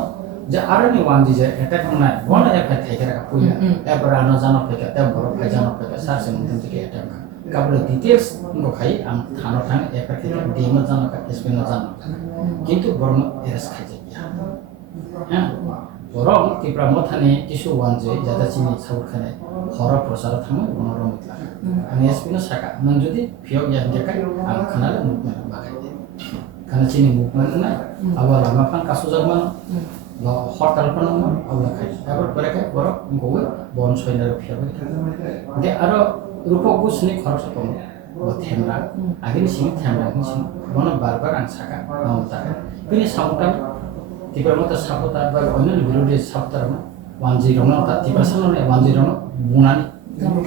जे आरो नि वान जे अटैक होना वन एफआर खाइजाका पुया एफआर न जान फैका त बर खाइजान फैका सारसे मुंतन के अटैक काबले डिटेल्स नो खाइ आम थानो थान एफआर खाइ डेम जान का एसपी न जान किन्तु बरम एरेस खाइजा हां बरम तिप्रा मथाने किसु वान जे जादा चिनि साउर खाने हर प्रसार थामो बनरो मितला आनि एसपी न साका नन जदि फियक या देका आम खानाले मुभमेन्ट बाखाइ दे खाना चिनि मुभमेन्ट ना अब लामा फान कासु जगमान ल हरताल फन अब खाइ एबर परेका बर गवे बन सैनार फियाबो दे आरो रूपक गुसनि खरस दङ थेमरा आगिनि सिं थेमरा सिं बन बार आं साका नाउता बिनि साउता तिब्रा मत सापता बा अन्य विरोधी सापतार वानजि रंना ता तिब्रा सानने वानजि रंना बुनानि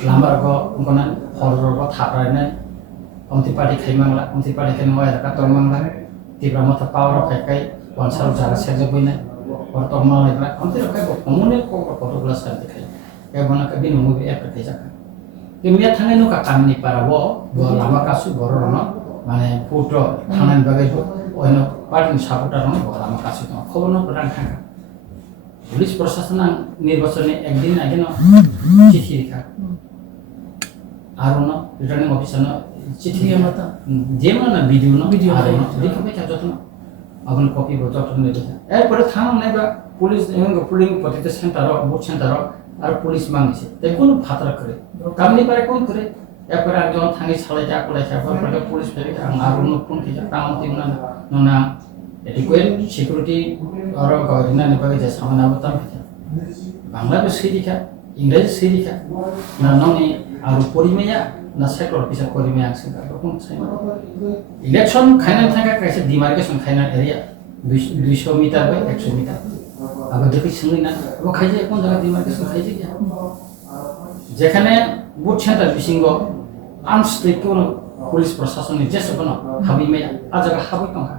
लामारको गनानि हररको थापायनाय अमति पार्टी खाइमांला अमति पार्टी खाइमांला का तंमांला तिब्रा मत पावर खाइकाय वानसार जागा सेजे बइनाय और तंमांला अमति रखाय कमुने को कतगला सान्ति खाइ ए बनाका बिनु मुभि एफर खाइजाका मिया थांनाय नुका कामनि पाराबो लामा कासु बररनो माने फोटो थांनाय बागैबो ओनो पार्टी सापोर्टार रनो लामा कासु दं खबर न प्रदान थांगा पुलिस प्रशासन निर्वाचन एकदिन आगे न चिठी लिखा आरो न रिटर्निंग अफिसर न चिठी मत जेम न भिडियो न आरो न लिखबै था जतन अबन कपि ब जतन ने ए पर थांग नायबा पुलिस पुलिंग पतिते सेन्टर बुथ सेन्टर আর পুলিশ মাংছে তে কোন ফাতরা করে কামনি পারে কোন করে এরপর একজন থাঙ্গি ছালাই যা করে তারপর পুলিশ ফেরে আর অন্য কোন কি কাম তিন না এডিকুয়েট সিকিউরিটি আর গরিনা নেপাকে যে সামনে আবতাম বাংলাদেশ সেই দিকা इंराजि सिरिखा ना नंनि आरो परिमेया ना साइक्लर पिसा परिमेया सिंगा रकम साइमा इलेक्शन खाइना थांगा कैसे डिमार्केशन खाइना एरिया 200 मीटर बाय 100 मीटर अब देखि सिंगिना वो खाइजे कोन जगह डिमार्केशन खाइजे क्या যেখানে বুথ সেন্টার বিসিঙ্গ আনস্টেট কোন পুলিশ প্রশাসনে যেসব বনো হাবি মেয়া আ জায়গা হাবি টঙ্কা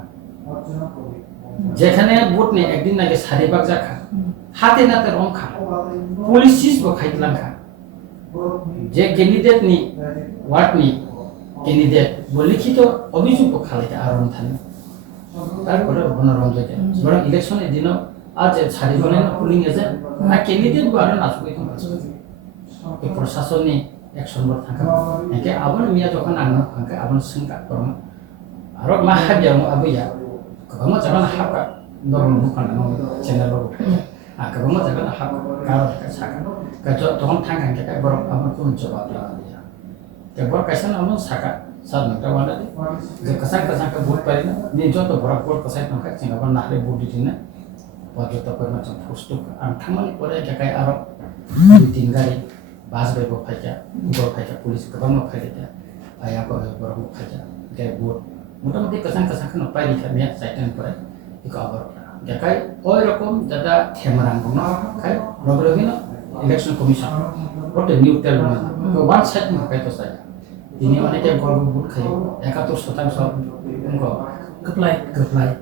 যেখানে বুথ নে একদিন আগে সারিবাগ জাখা হাতে নাতে রংখা পুলিশ চিজ বো খাইতলাংখা যে ক্যান্ডিডেট নি ওয়ার্ড নি ক্যান্ডিডেট বো লিখিত অভিযোগ বো খালাইতে আরন থানে তারপরে বনরঞ্জকে বরং ইলেকশনের দিন আজ সারিবনে পুলিং এজেন্ট আর ক্যান্ডিডেট বো আর নাচুই তো প্রশাসনে একশন বর থাকা একে আবন মিয়া যখন আনো থাকা আবন সিংকা করম আর মা হাবিয়া আবুয়া কবম জাগান হাকা দরম বুখান চ্যানেল বড় আর কবম জাগান হাকা কার সাকা কাজ তখন থাকা কে বড় আবন কোন জবাব দিয়া কে বড় কাইসান আমন সাকা সাদ নটা ওয়ালা যে কসাক কসাক ভোট পারি না নি যত বড় ভোট কসাক নকা চিঙ্গাবন নাহলে ভোট দিনা পর্যন্ত পরিমাণ ফুস্তু আর থামানি পরে জায়গায় আর দুই তিন গাড়ি বাস বাই বফাইকা বফাইকা পুলিশ গোবাং বফাইকা আয়া কো বরং বফাইকা কে বুট মোটামুটি কাসাং কাসাং খান পাইরি খামিয়া সাইটেন পরে ইকো আবার দেখাই ওই রকম দাদা থেমরাং কোন খাই রগরগিনো ইলেকশন কমিশন ওটা নিউট্রাল না তো ওয়ান সাইড না কাই তো সাইড তিনি অনেকে গর্ব বুট খাই 71% উনকো Apply.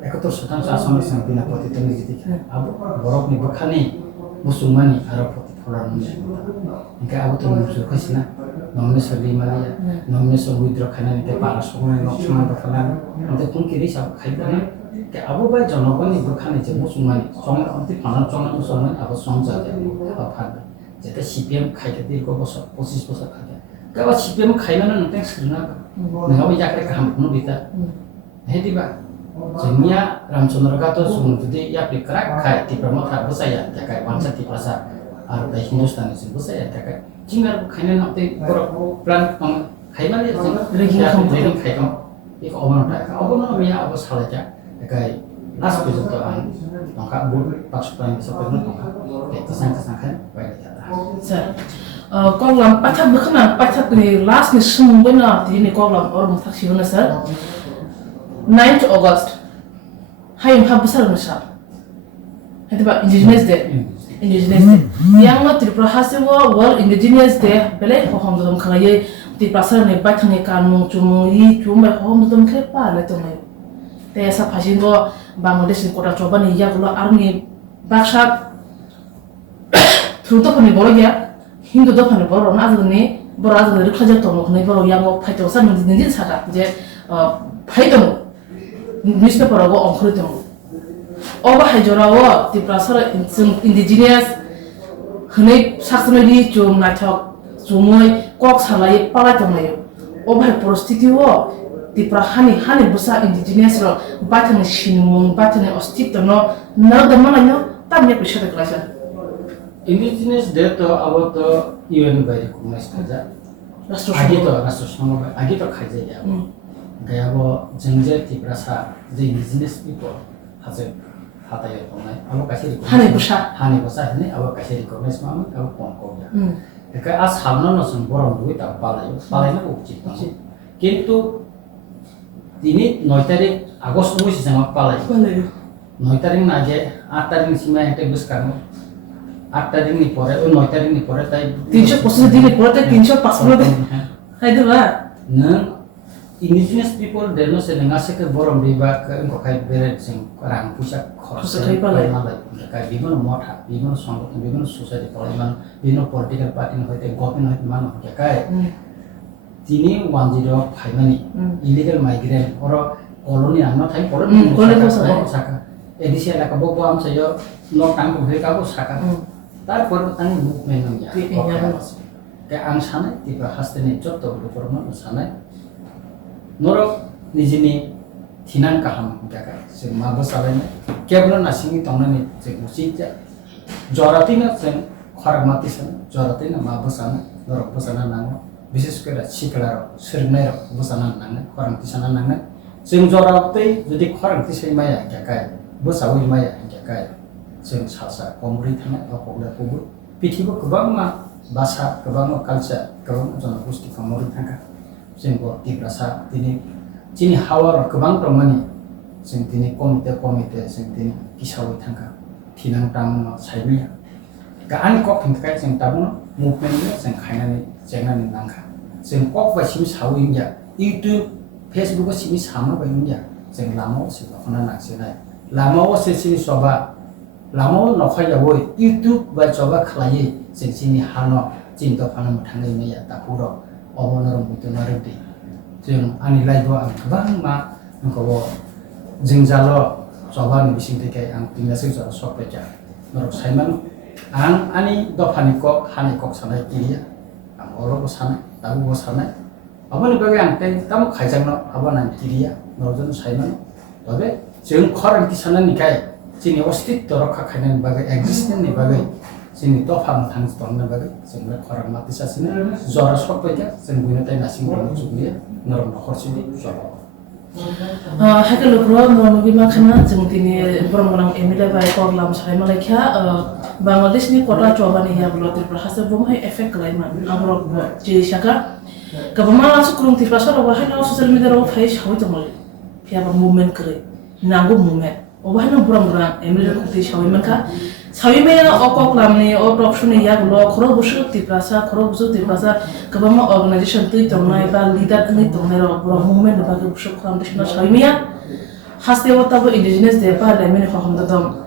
71% আসামের সংবিধান প্রতিনিধি জিতে আবু বরক নি বখানি মুসলমানি আর ফলার ইনকা আবু তো মুসুল খাইছিনা নমনে সবি মালিয়া নমনে সব উইদ্র খানা নিতে পারা সময় নকশমান বখানা আনতে কোন কিরি সব খাইদানা কে আবু বাই জনগণই বখানি যে মুসলমানি সং অন্তি ফানা জনগণ মুসলমান আবু সংজা দে ফান যেটা সিপিএম খাইতে দীর্ঘ বছর 25 বছর খাইতে কাবা সিপিএম খাইমানা নতে সরনা নগাবি জাকরে কাম কোনো বিতা হেদিবা জেনিয়া রামচন্দ্র গাতো সুন যদি ইয়াপি করাক খাই টিপ্রমো থা বসায়া জাকাই ওয়ানসা টিপ্রাসা আর তাই হিন্দুস্তানি সিন বসায়া জাকাই জিঙ্গার খাইনা নতে বড় প্ল্যান কম খাইমানে রেগিং খাইতাম এক অবনটা মিয়া অবস হালাজা জাকাই লাস্ট পর্যন্ত আন নকা বুট পাকস্তান সপেন নকা তে সাংকা সাংখান বাইরে যাতা Sir, koglam pathak bukhna pathak ni last ni sumbena tini koglam or muthak siuna sir. 9th August. Hayum habusar nusha. Hadiba Indigenous Day. Indigenous Day. Yang ma Tripura hasiwa World Indigenous Day bele hohom dum khalaye Tripura sar ne bathang kanung chumu yi chumba hohom dum khe pa le tongai. Te asa phajingo Bangladesh ni kota choba ni ya gulo army bakshak thruto pani boro ya Hindu do pani boro na azuni boro azuni rikhaja tomo khni boro yango phaito sa ninjin sata je phaito newspaper go onkhruto oba hajora Tripura sar indigenous hnei saksmeli chum nathok chumoi kok salai pala tongai oba porostiti wo Tripura hani busa indigenous ro bathani shinmung bathani ostitto no nardamana no tamne prishata klasa Indigenous Day to abo to UN by recognize kaja agi to rashtra sangha agi to khaije ya gaya bo jengje Tripura sa the indigenous people has a hatayo tonai abo kasi hani busa hne abo kasi recognize ma abo kon ko ya eka as hamno no sun borom dui ta palai na uchit কিন্তু তিনি 9 তারিখ August 19 জামা পালাই 9 তারিখ না যে 8 তারিখ সীমা একটা বুঝকানো 8 তারিখ নি পরে ওই 9 তারিখ নি পরে তাই 325 দিন পরে তাই 355 দিন হাইদবা না indigenous people they no se nenga se ke borom riba ke ko kai bere sing rang pusak khos kai palai na lai kai bibino motha bibino সংগঠন বিভিন্ন সোসাইটি পরিমাণ বিভিন্ন পলিটিক্যাল পার্টি হইতে গভর্নমেন্ট হইতে মান kai তিনি 10 ফাইমানি illegal migrant or colony আমনা থাই পরে সাকা এদিছে এলাকা বকো আম সাইও nok tang ko he ka ko saka তারপর তাং মুভমেন্ট নয়া কে আং সানে Tripura হাসতেনি যত পরমান সানে নর নিজেনি থিনাং কাহাম জায়গা সে মা বসাবেন কেবল নাসিংনি তংনানি যে মুচিজা জরাতিনা সেন খরাক মাতিছেন জরাতিনা মা বসানা নর বসানা নাঙ্গ বিশেষ করে শিকলার সরনাই বসানা নাঙ্গ খরাংতি সানা নাঙ্গ जों जरातै जुदि खरांति सैमाया जाकाय बोसावै माया जाकाय जों सासा कमब्रै थाना बा पगला पगु पिथिबो गोबां मा basa kebang culture kebang janagosti kamori thangka jengbo tibrasa tini chini hawa kebang promani jeng tini komite jeng tini kisawi thangka tinang tam saibiya ga an kok thangka jeng tabuno movement jeng khainani jengnani nangka jeng kok ba sim sawi ya YouTube Facebook simi sama ba ya jeng lamo se khona naksenai lamo se sini soba lamo nokhaya woi YouTube ba coba khlai jeng sini hano cinta panam thangai ne ya takuro obonor mutu naredi jeng ani laibo ang kebang ma ngko jeng jalo coba ni bising te ang tingase jalo sopeja norok saiman ang ani dofani kok hani kok sanai kiriya ang oro ko sanai tabu ko sanai abani bage ang te tam khaijangno abana kiriya norjon saiman tobe jeng khorang kisanan nikai sini ostitto rakha khainan bage existence ni bage sini tofam thang stong na bage sini khorang mati sa sini zora sokpeja sini buina tai nasing ro chukliya norom khorchidi zora hakel lokro nonugi makhana jengtini boronglang emile bai koglam sai malakha bangladesh ni kota chobani ya blo tripura hase bomhai effect klaiman abrok ji shaka kabama sukrung tripura soro bahana social media ro phai shoi tomol pia ba movement kre nango movement obahana boronglang emile kuti shoi manka Sawi okok lamni o option ya glo khoro busu tiprasa khoro busu tiprasa kabama organization tu tongnai ba leader ni tongnai ro bro movement ba ke busu foundation sawi ya haste wata bo indigenous de pa lemen khom dom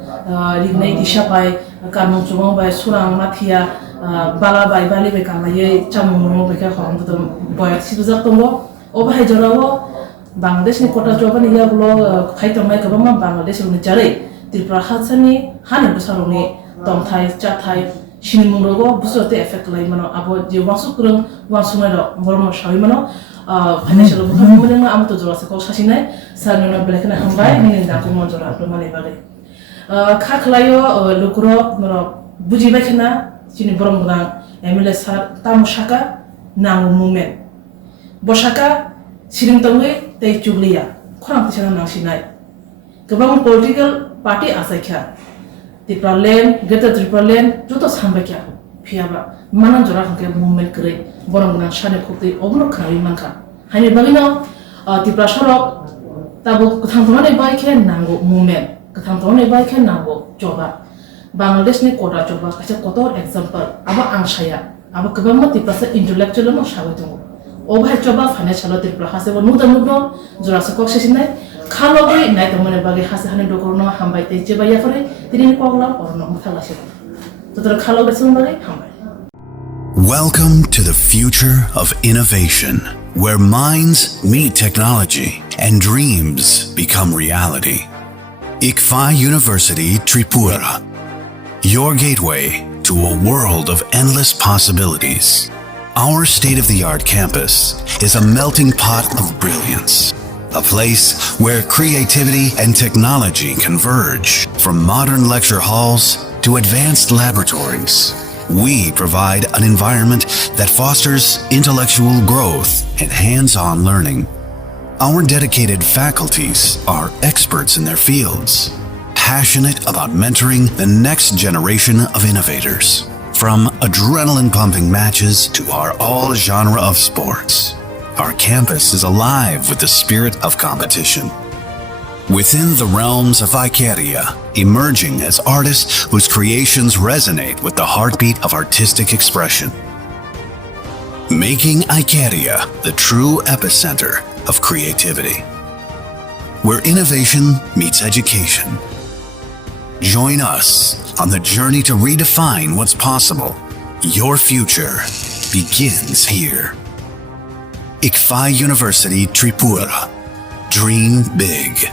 rignai disha pai kanung chumong bai surang mathia bala bai bali be kamaye chamung be ka khom dom boy sibza tongo o bai jorawo Bangladesh ni kota jobani ya glo khai tongnai kabama Bangladesh ni jare Tripura hatsani hani busaroni tongthai chathai shinimungro busote effect lai mano abo je wasu kurung wasumai ro bormo shawi mano financial bukhamune ma amto jora se ko sasinai sarnono belekna hambai ni na ko monjora to mane bale kha khlayo lukro maro buji bakhna chini borom gang emile sar tamushaka nangu movement boshaka sirim tongwe tei chugliya khorang tisana nangsinai kebang political party asakha Tripura land greater Tripura land joto sambakya phiaba manan jora khake movement kre borong na shane khokte obno khari manka hani bagino Tripura sorok tabo kathang thone bai khe nango movement kathang thone bai khe nango joba Bangladesh ni kota joba kacha kotor example aba angshaya aba kebang ma Tripura sa intellectual mo shawetongo obha joba financial Tripura hase bo nuda nudno jora sa kok sesinai Khalogi nai tomone bagi hase hane dokorno hambai te jeba ya fare tini koglam orno muthala se totor khalogi sum bagi hambai Welcome to the future of innovation, where minds meet technology and dreams become reality. ICFA University Tripura, your gateway to a world of endless possibilities. Our state-of-the-art campus is a melting pot of brilliance. A place where creativity and technology converge. From modern lecture halls to advanced laboratories, we provide an environment that fosters intellectual growth and hands-on learning. Our dedicated faculties are experts in their fields, passionate about mentoring the next generation of innovators. From adrenaline-pumping matches to our all-genre of sports, our campus is alive with the spirit of competition. Within the realms of Ikeria, emerging as artists whose creations resonate with the heartbeat of artistic expression. Making Ikeria the true epicenter of creativity, where innovation meets education. Join us on the journey to redefine what's possible. Your future begins here. ICFA University Tripura. Dream big.